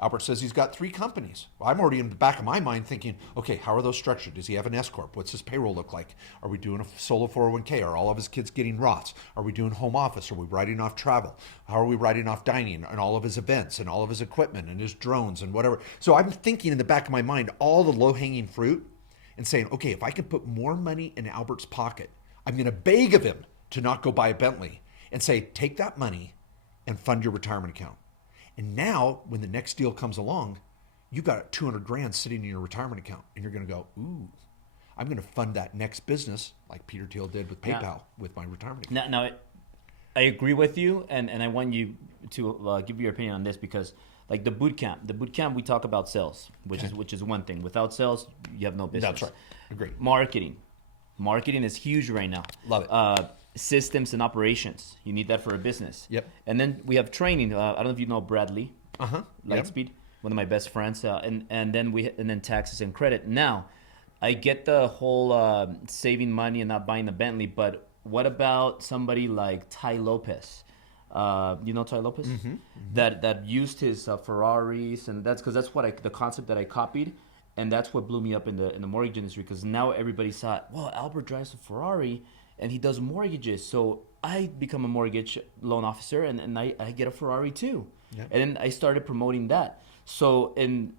Albert says he's got 3 companies. Well, I'm already in the back of my mind thinking, okay, how are those structured? Does he have an S-Corp? What's his payroll look like? Are we doing a solo 401k? Are all of his kids getting Roths? Are we doing home office? Are we writing off travel? How are we writing off dining and all of his events and all of his equipment and his drones and whatever? So I'm thinking in the back of my mind all the low-hanging fruit and saying, okay, if I can put more money in Albert's pocket, I'm going to beg of him to not go buy a Bentley and say, take that money and fund your retirement account. And now, when the next deal comes along, you got 200 grand sitting in your retirement account, and you're going to go, ooh, I'm going to fund that next business like Peter Thiel did with PayPal with my retirement account. Now, I agree with you, and I want you to give your opinion on this because, like the bootcamp, we talk about sales, which is one thing. Without sales, you have no business. That's right. Agree. Marketing is huge right now. Love it. Systems and operations. You need that for a business. Yep. And then we have training. I don't know if you know Bradley. Lightspeed, one of my best friends. And then taxes and credit. Now, I get the whole saving money and not buying a Bentley, but what about somebody like Ty Lopez? You know Ty Lopez? Mm-hmm. That used his Ferraris, and that's because that's what the concept that I copied. And that's what blew me up in the mortgage industry because now everybody saw, well, Albert drives a Ferrari and he does mortgages. So I become a mortgage loan officer and I get a Ferrari too. Yep. And then I started promoting that. So, and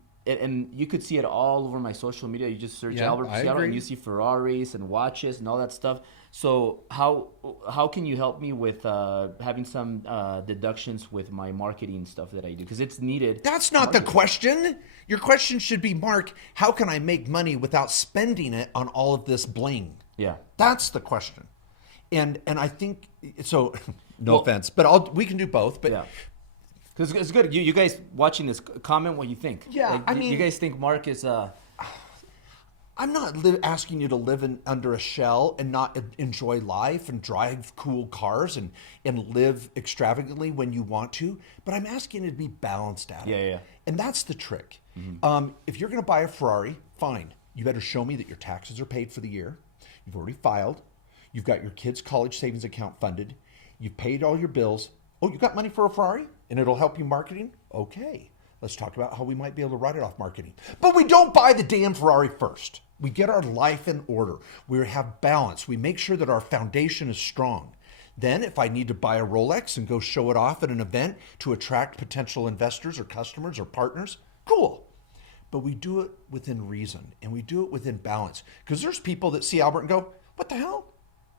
you could see it all over my social media. You just search Albert Seattle and you see Ferraris and watches and all that stuff. So how can you help me with having some deductions with my marketing stuff that I do? Because it's needed. That's not the question. Your question should be, Mark, how can I make money without spending it on all of this bling? Yeah. That's the question. And I think, so no offense, but we can do both. But yeah. Because it's good. You guys watching this, comment what you think. Yeah, like, I mean, you guys think Mark is... I'm not asking you to live under a shell and not enjoy life and drive cool cars and live extravagantly when you want to, but I'm asking you to be balanced at it. Yeah. And that's the trick. Mm-hmm. If you're going to buy a Ferrari, fine. You better show me that your taxes are paid for the year. You've already filed. You've got your kid's college savings account funded. You've paid all your bills. Oh, you got money for a Ferrari? And it'll help you marketing? Okay. Let's talk about how we might be able to write it off marketing. But we don't buy the damn Ferrari first. We get our life in order. We have balance. We make sure that our foundation is strong. Then if I need to buy a Rolex and go show it off at an event to attract potential investors or customers or partners, cool. But we do it within reason and we do it within balance. Because there's people that see Albert and go, what the hell?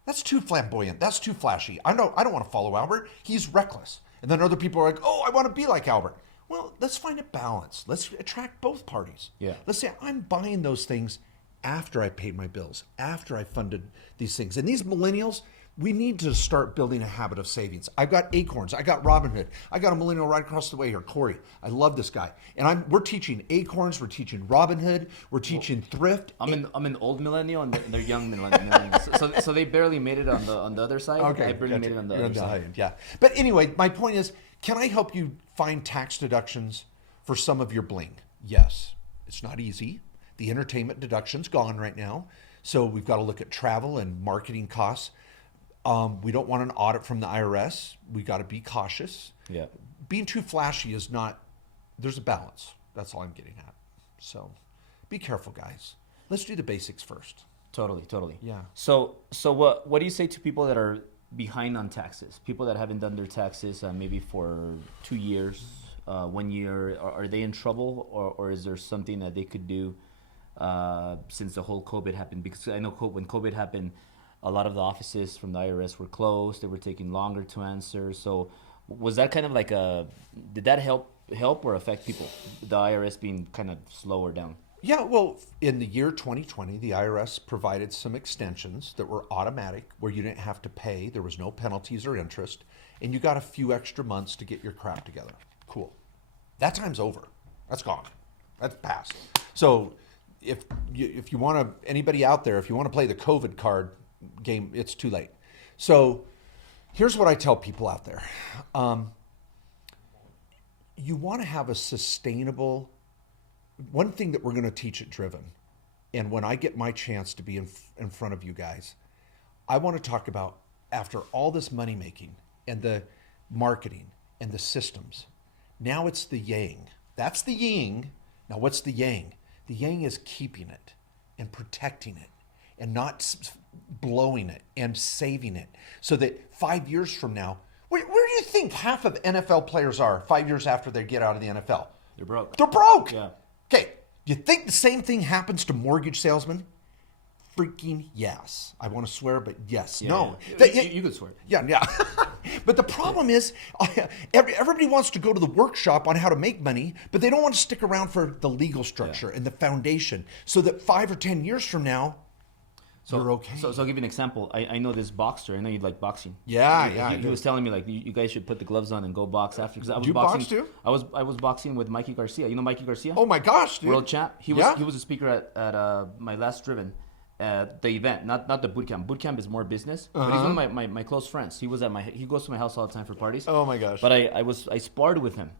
That's too flamboyant. That's too flashy. I don't want to follow Albert. He's reckless. And then other people are like, oh, I want to be like Albert. Well, let's find a balance. Let's attract both parties. Yeah. Let's say I'm buying those things after I paid my bills, after I funded these things. And these millennials, we need to start building a habit of savings. I've got Acorns. I got Robinhood. I got a millennial right across the way here, Corey. I love this guy. And we're teaching Acorns. We're teaching Robinhood. We're teaching thrift. I'm an old millennial and they're young millennials. so they barely made it on the other side. Okay, I barely made it on the other side. Yeah. But anyway, my point is, can I help you find tax deductions for some of your bling? Yes. It's not easy. The entertainment deduction's gone right now. So we've got to look at travel and marketing costs. We don't want an audit from the IRS. We got to be cautious. Yeah. Being too flashy is not, there's a balance. That's all I'm getting at. So be careful, guys. Let's do the basics first. Totally. Yeah. So what do you say to people that are behind on taxes? People that haven't done their taxes maybe for 2 years, 1 year. Are they in trouble or is there something that they could do since the whole COVID happened. Because I know when COVID happened, a lot of the offices from the IRS were closed. They were taking longer to answer. So was that kind of like did that help or affect people? The IRS being kind of slower down? Yeah, well, in the year 2020, the IRS provided some extensions that were automatic, where you didn't have to pay. There was no penalties or interest, and you got a few extra months to get your crap together. Cool. That time's over. That's gone. That's past. So if you want to, anybody out there, if you want to play the COVID card game, it's too late. So here's what I tell people out there. You want to have a sustainable. One thing that we're going to teach at Driven, and when I get my chance to be in front of you guys, I want to talk about, after all this money making and the marketing and the systems, now it's the yang. That's the yin. Now what's the yang? The yang is keeping it and protecting it and not blowing it and saving it, so that 5 years from now, where do you think half of NFL players are 5 years after they get out of the NFL? They're broke. They're broke. Yeah. Okay, do you think the same thing happens to mortgage salesmen? Freaking yes. I want to swear, but yes. Yeah, no. yeah. You could swear. Yeah. But the problem is, everybody wants to go to the workshop on how to make money, but they don't want to stick around for the legal structure and the foundation, so that 5 or 10 years from now, you're okay. So I'll give you an example. I know this boxer. I know you like boxing. Yeah. He was telling me, like, you guys should put the gloves on and go box after. Because I was You boxing box too? I was boxing with Mikey Garcia. You know Mikey Garcia? Oh my gosh, dude. World champ. He was a speaker at my last Driven, the event, not the Bootcamp. Bootcamp is more business. But he's one of my close friends. He goes to my house all the time for parties. Oh my gosh. But I sparred with him,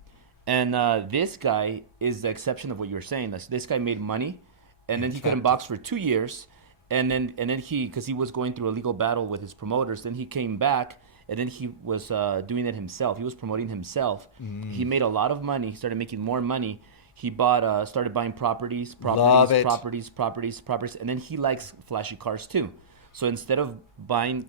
and this guy is the exception of what you were saying. This guy made money, and then he couldn't box for 2 years. And then because he was going through a legal battle with his promoters, then he came back, and then he was doing it himself. He was promoting himself. He made a lot of money. He started making more money. He started buying properties, and then he likes flashy cars too. So instead of buying,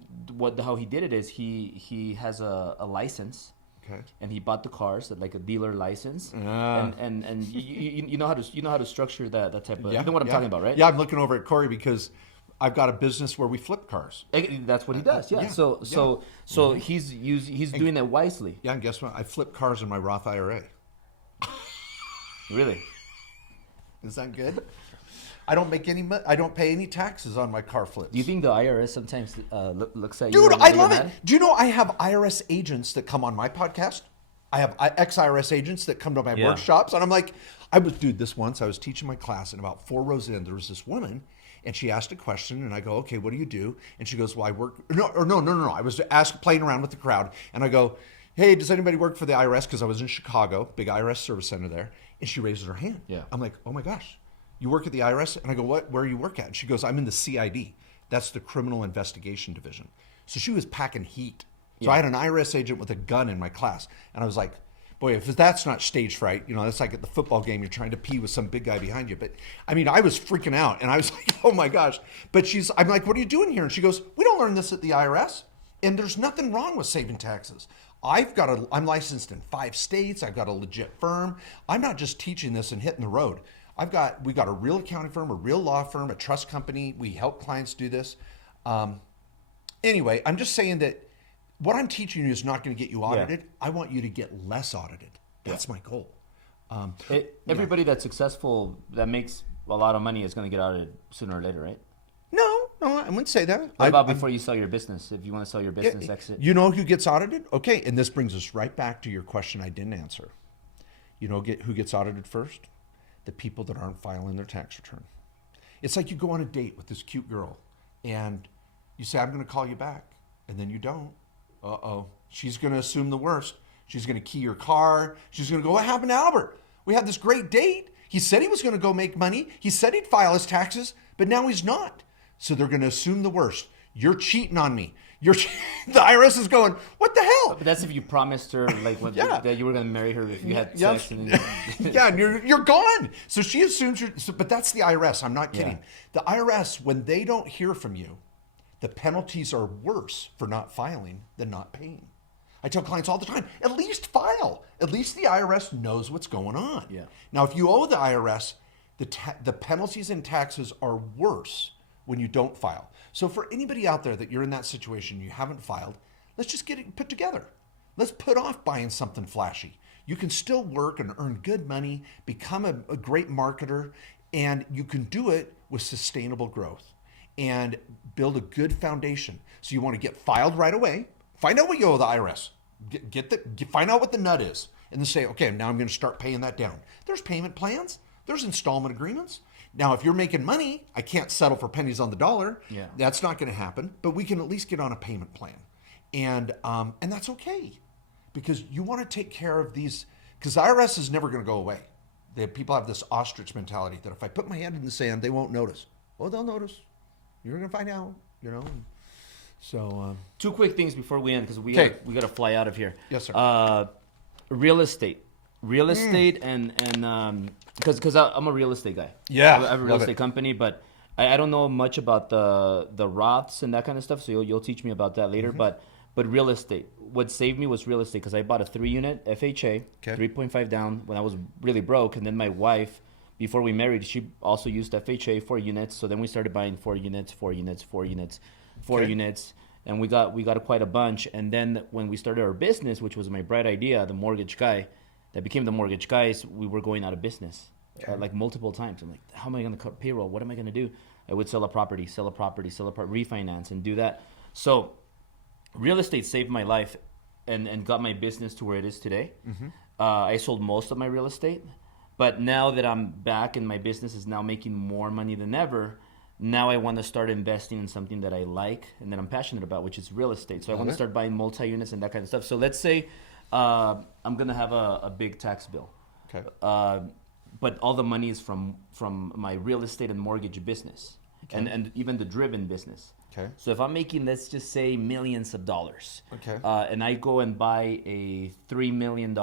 how he did it is he has a license. Okay. And he bought the cars, like a dealer license, and you know how to structure that type of. You know what I'm talking about, right? Yeah, I'm looking over at Corey because I've got a business where we flip cars. That's what he does. Yeah. So he's doing it wisely. Yeah, and guess what? I flip cars in my Roth IRA. Really? Is that good? I don't make any. I don't pay any taxes on my car flips. Do you think the IRS sometimes looks at you? Dude, I love it. Do you know I have IRS agents that come on my podcast? I have ex-IRS agents that come to my workshops, and I'm like, this once I was teaching my class, and about 4 rows in, there was this woman, and she asked a question, and I go, okay, what do you do? And she goes, well, I work. No. I was playing around with the crowd, and I go, hey, does anybody work for the IRS? Because I was in Chicago, big IRS service center there, and she raises her hand. Yeah. I'm like, oh my gosh. You work at the IRS? And I go, what? Where do you work at? And she goes, I'm in the CID. That's the Criminal Investigation Division. So she was packing heat. So I had an IRS agent with a gun in my class. And I was like, boy, if that's not stage fright, that's like at the football game, you're trying to pee with some big guy behind you. But I mean, I was freaking out. And I was like, oh my gosh. But I'm like, what are you doing here? And she goes, we don't learn this at the IRS. And there's nothing wrong with saving taxes. I'm licensed in 5 states. I've got a legit firm. I'm not just teaching this and hitting the road. We've got a real accounting firm, a real law firm, a trust company. We help clients do this. Anyway, I'm just saying that what I'm teaching you is not going to get you audited. Yeah. I want you to get less audited. That's my goal. Everybody that's successful, that makes a lot of money, is going to get audited sooner or later, right? No, I wouldn't say that. What about before you sell your business? If you want to sell your business, exit. You know who gets audited? Okay, and this brings us right back to your question I didn't answer. You know who gets audited first? The people that aren't filing their tax return. It's like you go on a date with this cute girl and you say, I'm going to call you back. And then you don't. Uh-oh. She's going to assume the worst. She's going to key your car. She's going to go, what happened to Albert? We had this great date. He said he was going to go make money. He said he'd file his taxes, but now he's not. So they're going to assume the worst. You're cheating on me. The IRS is going, what the hell? But that's if you promised her that you were going to marry her if you had sex. And and you're gone. So she assumes but that's the IRS. I'm not kidding. Yeah. The IRS, when they don't hear from you, the penalties are worse for not filing than not paying. I tell clients all the time, at least file. At least the IRS knows what's going on. Yeah. Now, if you owe the IRS the penalties and taxes are worse when you don't file. So for anybody out there that you're in that situation, you haven't filed, let's just get it put together. Let's put off buying something flashy. You can still work and earn good money, become a great marketer, and you can do it with sustainable growth and build a good foundation. So you want to get filed right away, find out what you owe the IRS, find out what the nut is, and then say, okay, now I'm going to start paying that down. There's payment plans, there's installment agreements. Now, if you're making money, I can't settle for pennies on the dollar. Yeah. That's not going to happen, but we can at least get on a payment plan. And that's okay, because you want to take care of these, because the IRS is never going to go away. People have this ostrich mentality that if I put my hand in the sand, they won't notice. Well, they'll notice. You're going to find out, So, 2 quick things before we end, because we got to fly out of here. Yes, sir. Real estate, and because I'm a real estate guy. Yeah, I have a real estate company, but I don't know much about the Roths and that kind of stuff. So you'll teach me about that later. But real estate, what saved me was real estate, because I bought a 3-unit FHA, 3.5 down when I was really broke, and then my wife, before we married, she also used FHA 4 units. So then we started buying 4 units, 4 units, 4 units, 4 units. And we got quite a bunch. And then when we started our business, which was my bright idea, the mortgage guy, that became the mortgage guys, we were going out of business like multiple times. I'm like, how am I going to cut payroll? What am I going to do? I would sell a property, refinance, and do that. So real estate saved my life and got my business to where it is today. I sold most of my real estate. But now that I'm back and my business is now making more money than ever, now I want to start investing in something that I like and that I'm passionate about, which is real estate. So I want to start buying multi-units and that kind of stuff. So let's say I'm going to have a big tax bill. Okay. But all the money is from my real estate and mortgage business, and even the driven business. Okay. So if I'm making, let's just say, millions of dollars, okay, and I go and buy a $3 million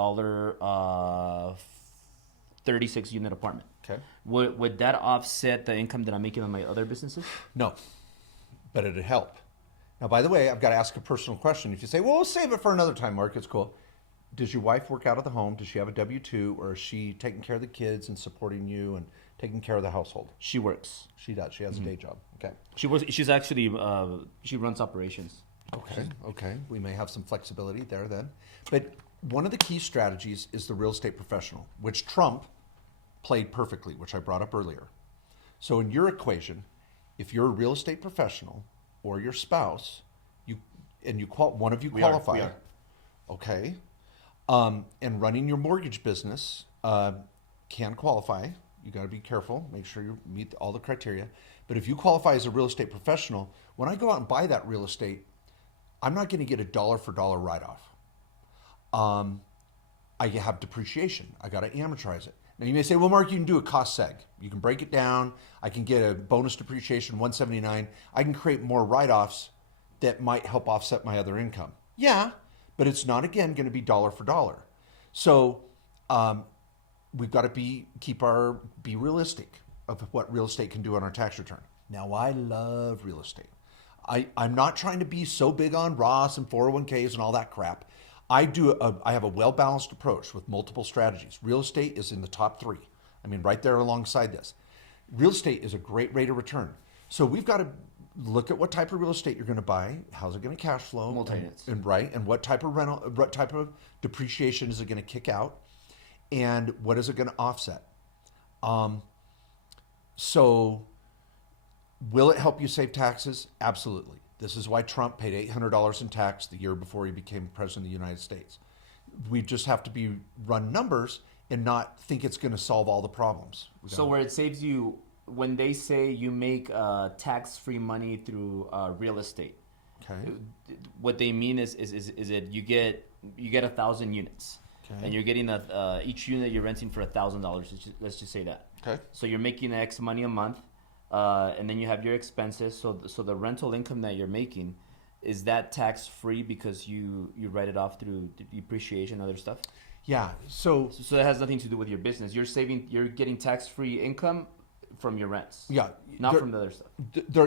36-unit apartment, okay, would that offset the income that I'm making on my other businesses? No, but it'd help. Now, by the way, I've got to ask a personal question. If you say, well, we'll save it for another time, Mark, it's cool. Does your wife work out of the home? Does she have a W-2, or is she taking care of the kids and supporting you and taking care of the household? She works. She does. She has a day job. Okay. She works. She's actually she runs operations. Okay. We may have some flexibility there then. But one of the key strategies is the real estate professional, which Trump played perfectly, which I brought up earlier. So in your equation, if you're a real estate professional or your spouse, one of you qualify. We are. Okay. And running your mortgage business can qualify. You got to be careful. Make sure you meet all the criteria. But if you qualify as a real estate professional, when I go out and buy that real estate, I'm not going to get a dollar for dollar write-off. I have depreciation. I got to amortize it. Now you may say, well, Mark, you can do a cost seg. You can break it down. I can get a bonus depreciation, 179. I can create more write-offs that might help offset my other income. Yeah, but it's not, again, going to be dollar for dollar. So we've got to be realistic of what real estate can do on our tax return. Now, I love real estate. I'm not trying to be so big on Roths and 401ks and all that crap. I have a well-balanced approach with multiple strategies. Real estate is in the top 3. I mean, right there alongside this. Real estate is a great rate of return. So we've got to look at what type of real estate you're going to buy. How's it going to cash flow? Multi-units. And what type of what type of depreciation is it going to kick out? And what is it going to offset? So will it help you save taxes? Absolutely. This is why Trump paid $800 in tax the year before he became president of the United States. We just have to run numbers and not think it's going to solve all the problems. So where it saves you, when they say you make tax-free money through real estate, okay, what they mean is that you get 1,000 units, okay, and you're getting each unit you're renting for $1,000. Let's just say that. Okay. So you're making X money a month. And then you have your expenses. So the rental income that you're making, is that tax free because you write it off through depreciation and other stuff? Yeah. So it has nothing to do with your business. You're getting tax free income from your rents. Yeah. Not from the other stuff.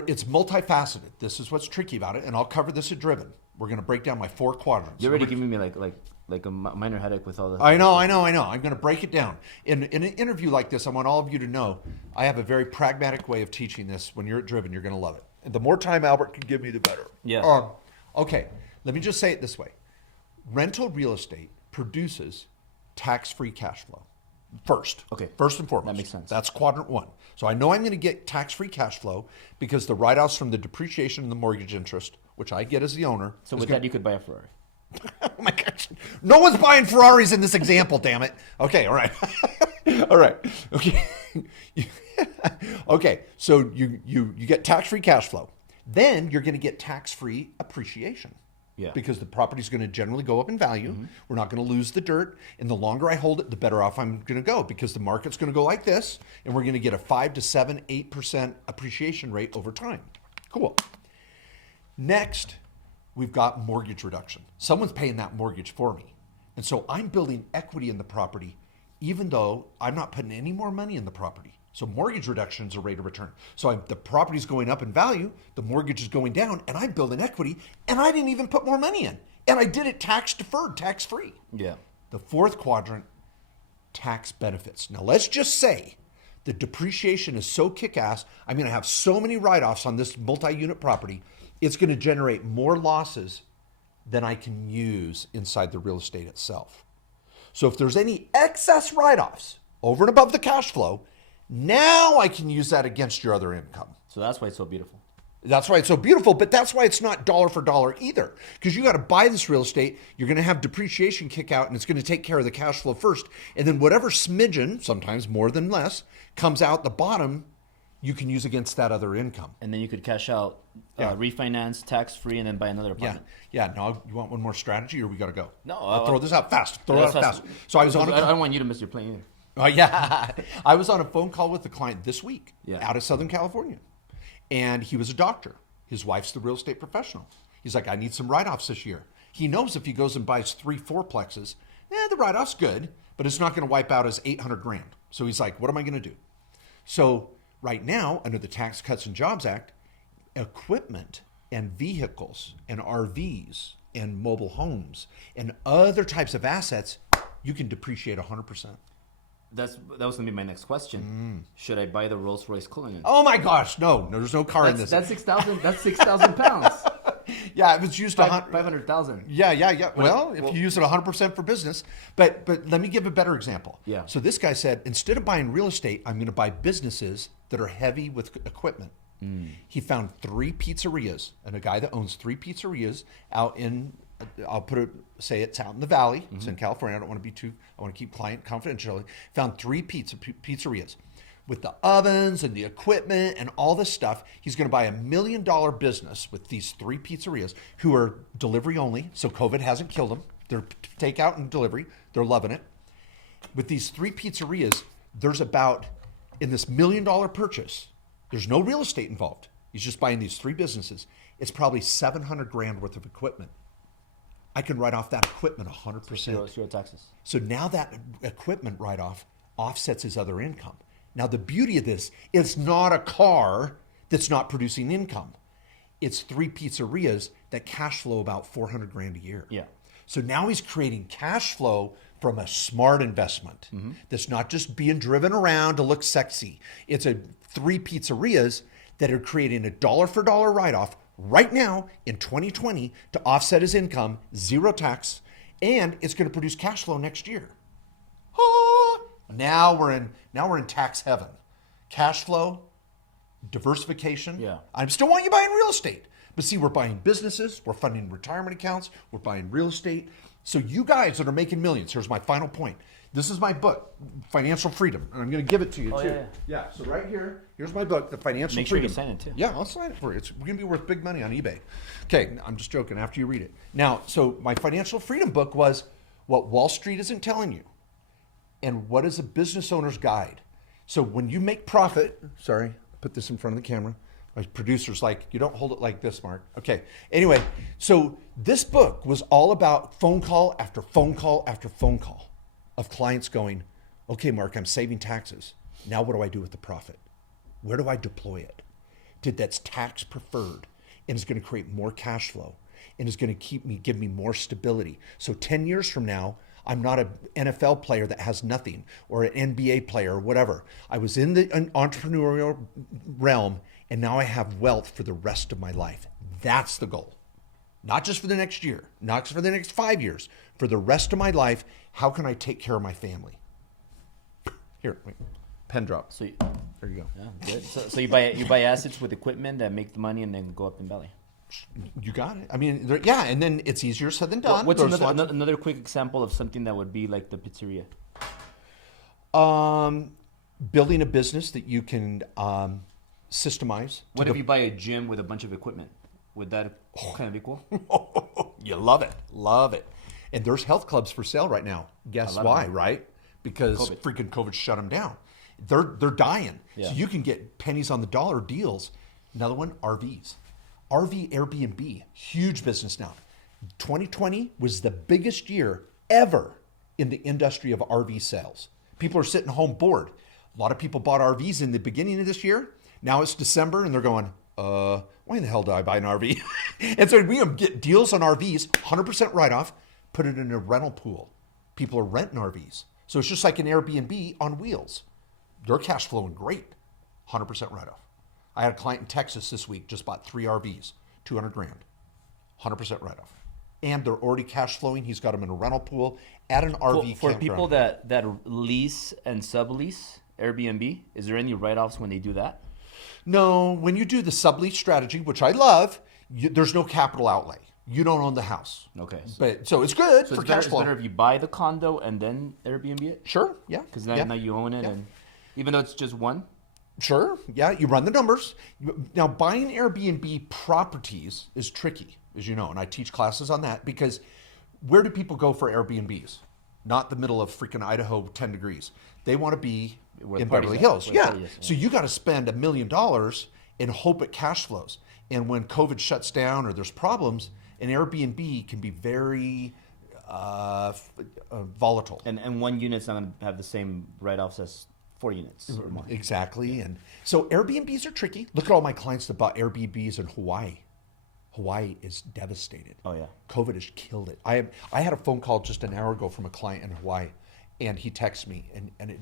It's multifaceted. This is what's tricky about it, and I'll cover this at Driven. We're going to break down my 4 quadrants. You're already giving me like a minor headache with all the. I know. I'm going to break it down. In an interview like this, I want all of you to know I have a very pragmatic way of teaching this. When you're at Driven, you're going to love it. And the more time Albert can give me, the better. Yeah. Okay, let me just say it this way. Rental real estate produces tax-free cash flow. First. Okay. First and foremost. That makes sense. That's quadrant 1. So I know I'm going to get tax-free cash flow because the write-offs from the depreciation and the mortgage interest, which I get as the owner. So with that, you could buy a Ferrari. Oh my gosh. No one's buying Ferraris in this example, damn it. Okay, all right. All right. Okay. Okay, so you get tax-free cash flow. Then you're going to get tax-free appreciation. Yeah. Because the property's going to generally go up in value. Mm-hmm. We're not going to lose the dirt. And the longer I hold it, the better off I'm going to go because the market's going to go like this. And we're going to get a 5 to 7, 8% appreciation rate over time. Cool. Next, we've got mortgage reduction. Someone's paying that mortgage for me. And so I'm building equity in the property, even though I'm not putting any more money in the property. So mortgage reduction is a rate of return. So the property's going up in value, the mortgage is going down, and I'm building equity, and I didn't even put more money in. And I did it tax deferred, tax free. Yeah. The 4th quadrant, tax benefits. Now let's just say the depreciation is so kick-ass, I'm going to have so many write-offs on this multi-unit property, it's going to generate more losses than I can use inside the real estate itself. So if there's any excess write-offs over and above the cash flow, now I can use that against your other income. So that's why it's so beautiful. That's why it's so beautiful, but that's why it's not dollar for dollar either. Because you got to buy this real estate, you're going to have depreciation kick out, and it's going to take care of the cash flow first. And then whatever smidgen, sometimes more than less, comes out the bottom, you can use against that other income. And then you could cash out, refinance, tax-free, and then buy another apartment. Yeah. Now, you want one more strategy, or we got to go? No. I'll throw this out fast. Throw it out fast. So I don't want you to miss your plane either. Yeah. I was on a phone call with the client this week out of Southern California. And he was a doctor. His wife's the real estate professional. He's like, I need some write-offs this year. He knows if he goes and buys 3 fourplexes, the write-off's good, but it's not going to wipe out his $800,000. So he's like, what am I going to do? So right now, under the Tax Cuts and Jobs Act, equipment and vehicles and RVs and mobile homes and other types of assets, you can depreciate 100%. That was gonna be my next question. Should I buy the Rolls Royce Cullinan? Oh my gosh, no, there's no car in this. That's 6,000. That's 6,000 pounds. Yeah, it was used 500,000. Yeah. Well, if you use it 100% for business, but let me give a better example. Yeah. So this guy said, instead of buying real estate, I'm going to buy businesses that are heavy with equipment. He found 3 pizzerias, and a guy that owns 3 pizzerias out in, say it's out in the valley. It's in California. I want to keep client confidentiality. Found 3 pizzerias with the ovens and the equipment and all this stuff. He's going to buy $1 million business with these 3 pizzerias who are delivery only. So COVID hasn't killed them. They're takeout and delivery. They're loving it. With these 3 pizzerias, there's about, in this $1 million purchase, there's no real estate involved. He's just buying these 3 businesses. It's probably $700,000 worth of equipment. I can write off that equipment 100%. Zero taxes. So now that equipment write-off offsets his other income. Now the beauty of this, it's not a car that's not producing income. It's 3 pizzerias that cash flow about $400,000 a year. Yeah. So now he's creating cash flow from a smart investment that's not just being driven around to look sexy. It's 3 pizzerias that are creating a dollar for dollar write-off right now in 2020 to offset his income, 0 tax, and it's going to produce cash flow next year. Now we're in tax heaven. Cash flow, diversification. Yeah. I still want you buying real estate. But see, we're buying businesses, we're funding retirement accounts, we're buying real estate. So you guys that are making millions, here's my final point. This is my book, Financial Freedom, and I'm going to give it to you too. Yeah, so right here, here's my book, The Financial Make sure Freedom. you sign it too. Yeah, I'll sign it for you. It's going to be worth big money on eBay. Okay, I'm just joking after you read it. Now, so my Financial Freedom book was what Wall Street isn't telling you and what is a business owner's guide. So when you make profit, sorry, put this in front of the camera. My producer's like, you don't hold it like this, Mark. Okay. Anyway, so this book was all about phone call after phone call after phone call of clients going, okay, Mark, I'm saving taxes. Now what do I do with the profit? Where do I deploy it? That's tax preferred and is going to create more cash flow. and is going to give me more stability. So 10 years from now, I'm not an NFL player that has nothing, or an NBA player or whatever. I was in the entrepreneurial realm, and now I have wealth for the rest of my life. That's the goal. Not just for the next year, not just for the next 5 years, for the rest of my life. How can I take care of my family? Here, wait, pen drop. So there you go. Yeah, good. So you buy assets with equipment that make the money and then go up in value. You got it. I mean, yeah, and then it's easier said than done. What's another quick example of something that would be like the pizzeria? Building a business that you can systemize. What if you buy a gym with a bunch of equipment? Would that kind of be cool? You love it. Love it. And there's health clubs for sale right now. Guess why, right? Because freaking COVID shut them down. They're dying. Yeah. So you can get pennies on the dollar deals. Another one, RVs. RV Airbnb, huge business now. 2020 was the biggest year ever in the industry of RV sales. People are sitting home bored. A lot of people bought RVs in the beginning of this year. Now it's December and they're going, why in the hell did I buy an RV? And so we get deals on RVs, 100% write-off, put it in a rental pool. People are renting RVs. So it's just like an Airbnb on wheels. They're cash flowing great, 100% write-off. I had a client in Texas this week, just bought 3 RVs, 200 grand, 100% write-off. And they're already cash flowing. He's got them in a rental pool at an RV For campground. people that lease and sublease Airbnb, is there any write-offs when they do that? No, when you do the sublease strategy, which I love, there's no capital outlay. You don't own the house. Okay. But so it's good for cash flow. It's better if you buy the condo and then Airbnb it? Sure, yeah. Because now you own it, and even though it's just one? Sure, yeah, you run the numbers. Now, buying Airbnb properties is tricky, as you know, and I teach classes on that because where do people go for Airbnbs? Not the middle of freaking Idaho, 10 degrees. They want to be in Beverly Hills. Yeah, so you got to spend $1 million and hope it cash flows. And when COVID shuts down or there's problems, an Airbnb can be very volatile. And one unit's not going to have the same write-offs as 4 units. Or more. Exactly. And so Airbnbs are tricky. Look at all my clients that bought Airbnbs in Hawaii. Hawaii is devastated. Oh, yeah. COVID has killed it. I had a phone call just an hour ago from a client in Hawaii, and he texts me, and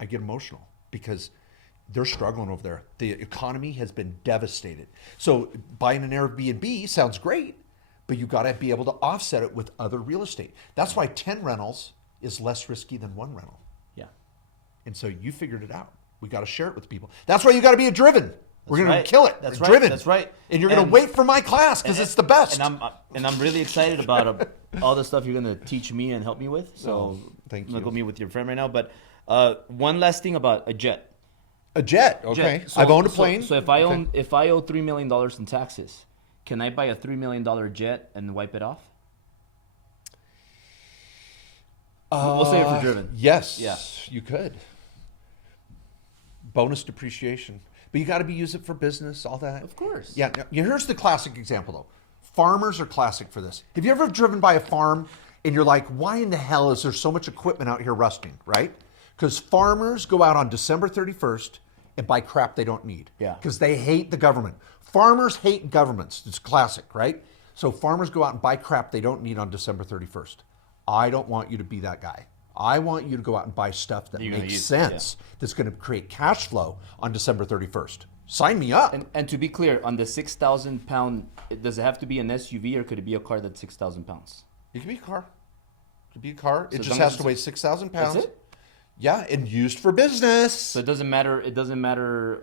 I get emotional because they're struggling over there. The economy has been devastated. So buying an Airbnb sounds great, but you got to be able to offset it with other real estate. That's why 10 rentals is less risky than 1 rental. Yeah. And so you figured it out. We got to share it with people. That's why you got to be a driven. We're going to kill it. That's right. Driven. That's right. And you're going to wait for my class because it's the best. And I'm really excited about all the stuff you're going to teach me and help me with. So thank you. I'm going to go meet with your friend right now. But one last thing about a jet. A jet. Okay. Jet. So, I've owned a plane. So if I owe $3 million in taxes, can I buy a $3 million jet and wipe it off? We'll save it for driven. Yes. Yeah. You could. Bonus depreciation. But you got to use it for business, all that. Of course. Yeah. Now, here's the classic example, though. Farmers are classic for this. Have you ever driven by a farm and you're like, why in the hell is there so much equipment out here rusting, right? Because farmers go out on December 31st and buy crap they don't need. Yeah. Because they hate the government. Farmers hate governments. It's classic, right? So farmers go out and buy crap they don't need on December 31st. I don't want you to be that guy. I want you to go out and buy stuff that makes sense, that's going to create cash flow on December 31st. Sign me up. And to be clear, on the 6,000 pound, does it have to be an SUV or could it be a car that's 6,000 pounds? It could be a car. It could be a car. So it just has to weigh 6,000 pounds. That's it? Yeah, and used for business. So it doesn't matter.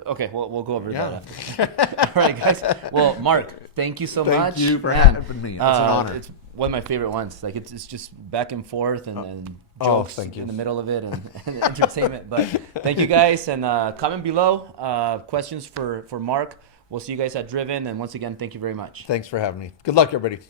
Okay, we'll go over that after. All right, guys. Well, Mark, thank you so much. Thank you for having me. It's an honor. It's one of my favorite ones. Like it's just back and forth and jokes in the middle of it and entertainment. But thank you guys, and comment below questions for Mark. We'll see you guys at Driven, and once again, thank you very much. Thanks for having me. Good luck, everybody.